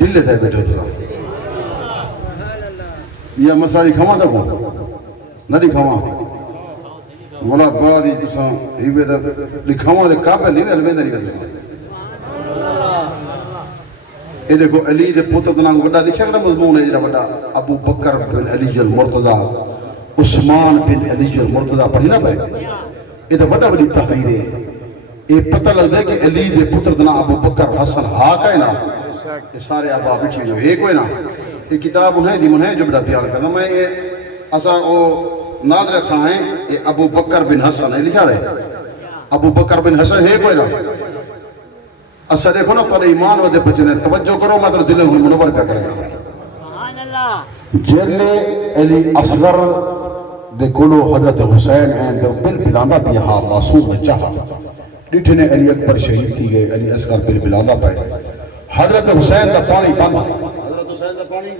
دل لیتا ہے بیٹھے ہوتا یہ مسئلہ لکھاواں تھا کو نہ لکھاواں مولا بعد ہی تساں ہیوے دا لکھاواں دے قابل نہیں الویندہ نہیں کرتے اے دیکھو علی دے پتر دنان وڈا لکھا گا مضمون ہے جڑا وڈا ابو بکر بن علی المرتضی عثمان بن علی المرتضی پڑھی نہ پائے یہ تو وڈا وڈی تحریر ہے یہ پتہ لگ دے کہ علی دے پتر دنان ابو بکر حسن ہاک ہے نا یہ سارے ابا بٹھی جو ایک ہوئے نا یہ کتاب انہیں دی منہیں جو بڑا پیار کرنا میں یہ اساں او نادر خواہیں یہ ابو بکر بن حسن ہے لکھا رہے ابو بکر بن حسن ہے کوئی نا اسا دیکھو نا پر ایمان ودے بچنے توجہ کرو میں تو دل منور پہ کرے گا جلے علی اصغر دے کلو حضرت حسین ہیں دے بل بلانہ بھی ہاں معصوم چاہا ڈٹھنے علی اکبر شہید تھی گئے علی اصغر بل بلانہ پائے حضرت حسین دا پانی باندھا حضرت حسین دا پانی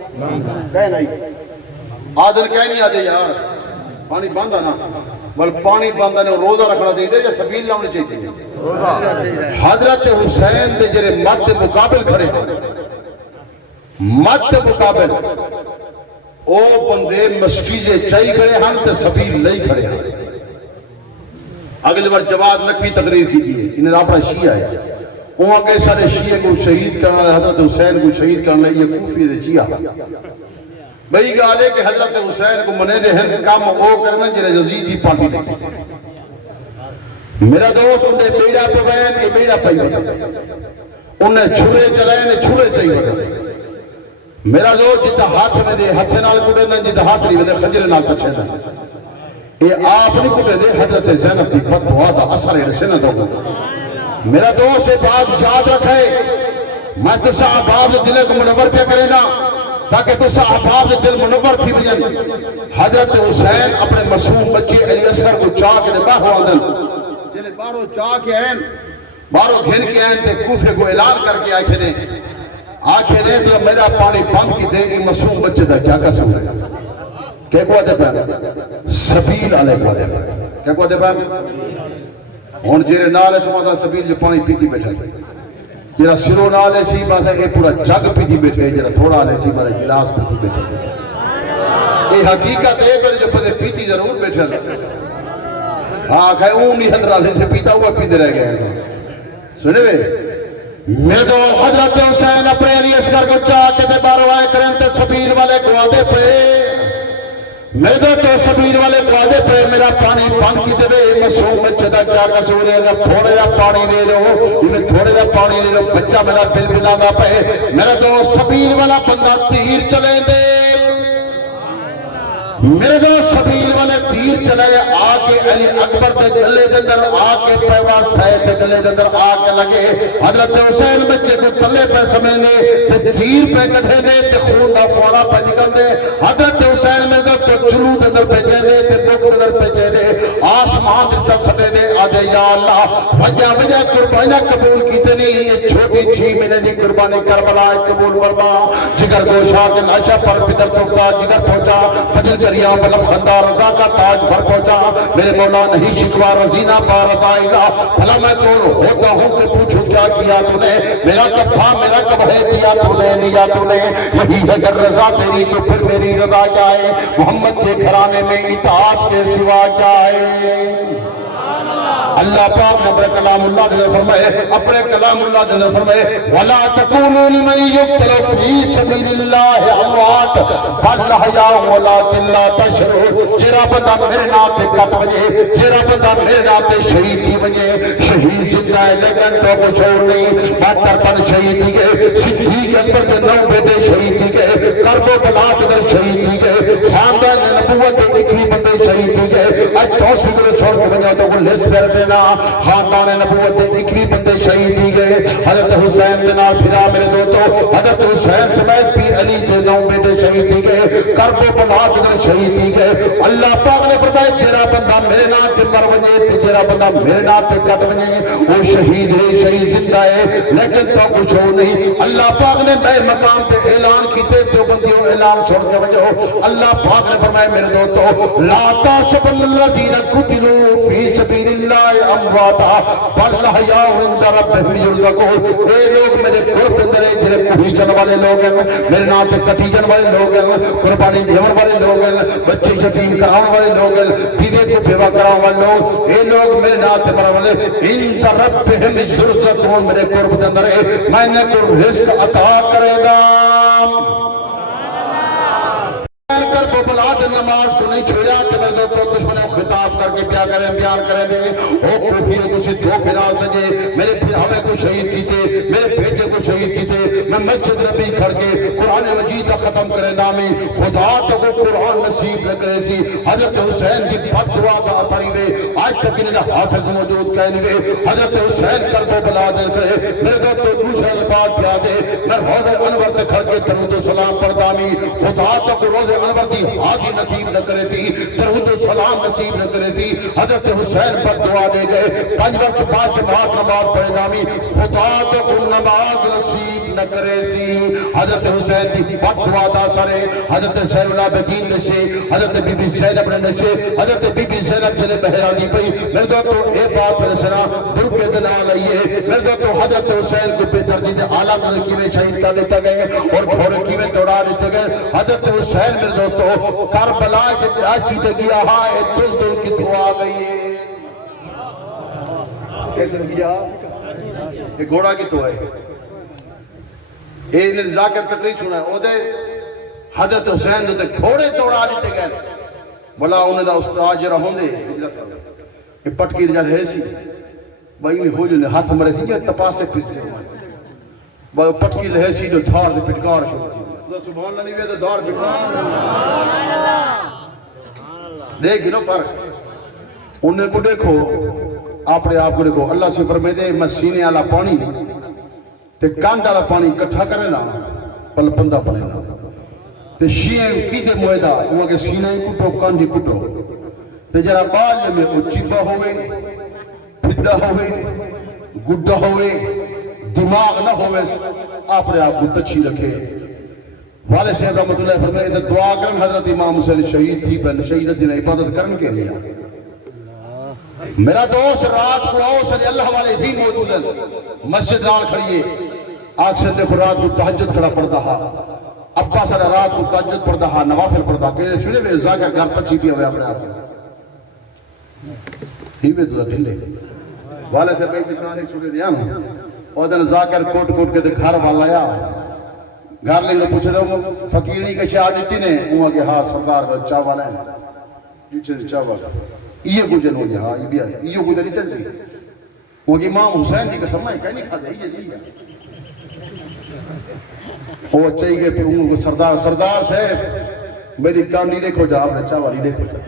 کہہ نہیں آدھر کہہ نہیں آدھے یار پانی باندھا نا بل پانی باندھا نے روزہ رکھنا چاہیے یا سبیل لاؤنے چاہیے حضرت حسین دے جرے مد مقابل کھڑے مد مقابل او بندے مسکیزے چاہی کھڑے ہم تے سبیل لئی کھڑے ہم اگلے بار جواد نقوی تقریر کی دیئے انہیں اپنا شیعہ ہے وہاں کے سارے شیعہ کو شہید کرنا حضرت حسین کو شہید کرنا یہ کوفی دے شیعہ بھئی گالے کہ حضرت حسین کو منے دے ہیں کام او کرنا جنہیں یزیدی پارٹی لگی میرا دوست انہیں بیڑا پہ بین یہ بیڑا پہ بتا انہیں چھوڑے چلائیں چھوڑے چاہیے بتا میرا دوست جتا ہاتھ میں دے ہاتھ نال کٹے دیں جتا ہاتھ نہیں دے خجر نال تچھے دیں یہ آپ نہیں کٹے دے حضرت زینب کی بد دعا دا اثر ہے سے نہ دو میرا دوست سے بات یاد رکھے میں تو صاحب آپ دلے کو منور پہ کرے نا تاکہ تو صحابہ دے دل منور تھی وجن حضرت حسین اپنے معصوم بچے علی اصغر کو چاہ کے باہر آندن جنہیں باہروں چاہ کے ہیں باہروں گھن کے ہیں تے کوفے کو اعلان کر کے آکھے نے تو میرا پانی بند کی دے یہ معصوم بچے دا کیا قصور ہے کیا کو دے پہ سبیل علیہ کو دے پہ کیا کو دے پہ ہون جیرے نالے سماتا سبیل جو پانی پیتی بیٹھا جیرا سرو نالے سی بات ہے اے پورا جگ پیتی بیٹھے جیرا تھوڑا آلے سی بات ہے گلاس پیتی بیٹھے اے حقیقت ہے کہ جو پتے پیتی ضرور بیٹھے ہاں کہے اونی حضر آلے سے پیتا ہوا پیتے رہ گئے ہیں سنے بے میں تو حضرت حسین اپنے علی اصغر کو چاہ کے دے باروائے کریں تے سبیل والے کو آدے پہ میرے تو سبیل والے کو آدے پہ میرا پانی بند کی دے معصوم بچے دا کیا قصور ہے اگر تھوڑے جا پانی لے لو یہ تھوڑے جا پانی لے لو بچہ میرا بل بلانا پہ میرا تو سبیل والا بندہ تیر چلے دے میرے دو سبیل والے تیر چلے آکے علی اکبر دے گلے دندر آکے پیواز تھائے دے گلے دندر آکے لگے حضرت حسین بچے کو تلے پہ سمینے تے تیر پہ کٹھے دے تے خون دا فوڑا پہ نکل دے حضرت حسین میں دو تو چلو دندر پہ جے دے تے بک دندر پہ جے دے آسمان دندر سٹے دے آدھے یا اللہ وجہ قربانہ قبول کیتے نہیں یہ چھوٹی چھی میں دی قربانی کربلا قبول فرما جگر گوشا کے لاشا پر پدر تفتا جگر پہنچا بدل دریا بلب خندہ رضا کا تاج بھر پہنچا میرے مولا نہیں شکوا رزینہ پارت آئیلا بھلا میں تو ہوتا ہوں کہ پوچھو کیا کیا تو نے میرا کب تھا میرا کب ہے دیا تو نے لیا تو نے یہی ہے اگر رضا تیری تو پھر میری رضا کیا ہے محمد کے گھرانے میں اطاعت کے سوا کیا ہے اللہ پاک نے اپنے کلام اللہ نے فرمائے اپنے کلام اللہ نے فرمائے وَلَا تَكُونُوا لِمَنْ يُقْتَلَ فِي سَبِيلِ اللَّهِ أَمْوَاتٌ بَلْ أَحْيَاءٌ وَلَكِنْ لَا تَشْعُرُونَ جیرا بندہ میرے نام تے کٹ وجے جیرا بندہ میرے نام تے شہید تھی وجے شہید زندہ ہے لیکن تو کو چھوڑ نہیں بہتر تن شہید تھی گئے صدیق اکبر کے 9 بیٹے شہید تھی گئے کرب و بلا کے شہید تھی گئے خاندان نبوت کے 21 بندے شہید تھی گئے آج 64 کو چھوڑ کے بنیا تو وہ لسٹ پہ رہتے خاندان نبوت دے 21 بندے شہید دی گئے حضرت حسین دے نال پھرا میرے دوستو حضرت حسین سمیت پیر علی دے 9 بیٹے شہید دی گئے کرب و بلا دے شہید دی گئے اللہ پاک نے فرمایا جیرا بندہ میرے نام تے مر وجے تے جیرا بندہ میرے نام تے کٹ وجے وہ شہید ہے شہید زندہ ہے لیکن تو کچھ ہو نہیں اللہ پاک نے میں مقام تے اعلان کیتے تو بندیوں اعلان چھوڑ کے وجہ اللہ پاک نے فرمایا میرے دوستو لا تحسبن الذين قتلوا في سبيل الله امواتا بل احیاء عند ربهم يرزقون اے لوگ میرے قرب اندر جڑے کوئی جن والے لوگ ہیں میرے نام تے کٹی جن والے لوگ ہیں قربانی دیون والے لوگ ہیں بچے یتیم کراون والے لوگ ہیں بیوی کو بیوہ کراون والے لوگ اے لوگ میرے نام تے مرن والے عند ربهم يرزقون میرے قرب اندر میں نے کو رزق عطا کرے گا کر بلاد نماز کو نہیں چھوڑا کہ میں تو دشمنوں خطاب کر کے بیان کریں دے او کوفیوں کو سے دھوکے نہ سجے میرے پھر ہمیں کو شہید کیتے میرے بیٹے کو شہید کیتے میں مسجد نبی کھڑ کے قرآن مجید ختم کرے نامی خدا تو کو قرآن نصیب نہ کرے سی حضرت حسین کی بد دعا کا اثر ہوئے آج تک انہیں حافظ موجود کہنے ہوئے حضرت حسین کر بلاد کرے میرے دوستو کچھ الفاظ یاد ہے میں روزہ انور تے کھڑ کے درود و سلام پڑھتا می خدا تو کو روزہ انور دی حاضی نصیب نہ کرے تھی درود و سلام نصیب نہ کرے تھی حضرت حسین پر دعا دے گئے 5 وقت بعد جماعت نماز پڑھے نامی خدا تو کو نماز نصیب نہ کرے سی حضرت حسین دی بد دعا دا سرے حضرت زین العابدین نشے حضرت بی بی زینب نے نشے حضرت بی بی زینب جنے بہرانی پئی میرے دوستو اے بات پر سنا برکے دنا لئیے میرے دوستو حضرت حسین کو بے دردی دے اعلیٰ نظر کیویں شہید کر دیتا گئے اور گھوڑے کیویں توڑا دیتے گئے حضرت حسین میرے دوستو کربلا کے لاچی دے گیا ہائے دل دل کی دعا گئی ہے کیسے گیا یہ گھوڑا کی تو ہے اے نے ذاکر تک نہیں سنا ہے او دے حضرت حسین دے گھوڑے توڑا دیتے گئے بلا انہیں دا استاد جرہ ہوندے یہ پٹکی رجال ہے سی بھائی میں ہو جو نے ہاتھ مرے سی یہ تپاس سے پس دے بھائی پٹکی لہے سی جو دھار دے پٹکار شروع کی سبحان اللہ نہیں وے تو دھار پٹکار دیکھ گنو فرق انہیں کو دیکھو اپنے آپ کو دیکھو اللہ سے فرمائے دے میں سینے والا پانی تے کانڈ والا پانی کٹھا کرے نا پل پندہ بنے نا تے شیئیں کی دے مویدہ وہ کہ سینہ ہی کٹو کاندھی کٹو تے جرا بال میں او چیبا ہوئے پھڈا ہوئے گڈا ہوئے دماغ نہ ہوئے آپ نے آپ کو تچھی رکھے والے صاحب رحمت اللہ فرمائے ادھر دعا کرن حضرت امام حسین شہید تھی پہلے شہید تھی عبادت کرن کے لیا میرا دوست رات کو آؤ صلی اللہ والے بھی موجود ہیں مسجد نال کھڑیے آکسر نے خود رات کو تحجد کھڑا پڑتا ہا ابا سر رات کو تحجد پڑتا ہا نوافل پڑتا کہ شنے میں زاگر گھر تچھی تھی ہوئے اپنے آپ ہی میں تو ڈھلے والے سے بیٹھ بسرانے چھوڑے دیا نا اور دن زاکر کوٹ کوٹ کے دے گھر والا یا گھر لے لے پوچھ رہے ہوں فقیرنی کے شاہ دیتی نے ہوں کہ ہاں سردار کا چاہ والا ہے پیچھے سے چاہ والا یہ گجن ہو گیا ہاں یہ بھی آئی یہ گجن نہیں تنسی وہ کہ امام حسین دی قسم ہے کہیں نہیں کھا دے یہ جی گا وہ چاہیے کہ پھر انہوں کو سردار سے میری کاملی دیکھو جا اپنے چاہ والی دیکھو جا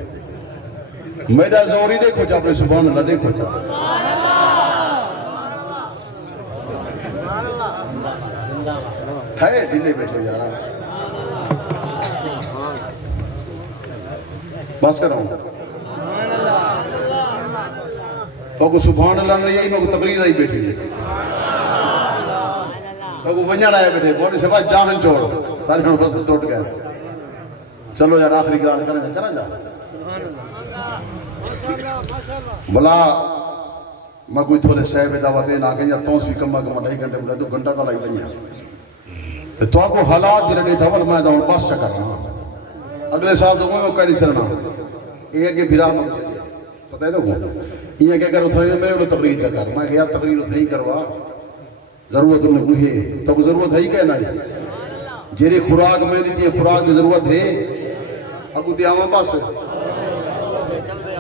میرا زوری دیکھو جا اپنے سبحان اللہ دیکھو جا تھے ڈھلے بیٹھو یارا بس کر رہا ہوں تو کو سبحان اللہ نے یہی میں کو تقریر آئی بیٹھی ہے تو کو ونجڑ آئے بیٹھے بولی سے بعد جاہن چھوڑ سارے ہوں بس توٹ گئے چلو یار آخری گان کریں جا بلا میں کوئی تھوڑے صحب دعوتیں نہ کہیں یا تونس بھی کمہ ڈھائی گھنٹے بلے تو گھنٹہ تلائی بنیا تو آپ کو حالات جنہیں دھول میں داؤں پاس چکر رہا ہوں اگلے سال تو میں کہیں سرنا یہ ہے کہ بھیرا پتہ ہے تو یہ کہ اگر اتھائیں میں انہوں تقریر کا کر میں کہ یار تقریر اتھائیں کروا ضرورت انہیں کوئی ہے تو ضرورت ہے ہی کہنا ہے جیری خوراک میں لیتی ہے خوراک کی ضرورت ہے اب اتھی آماں پاس ہے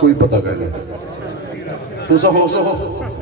کوئی پتہ کہنے تو سو ہو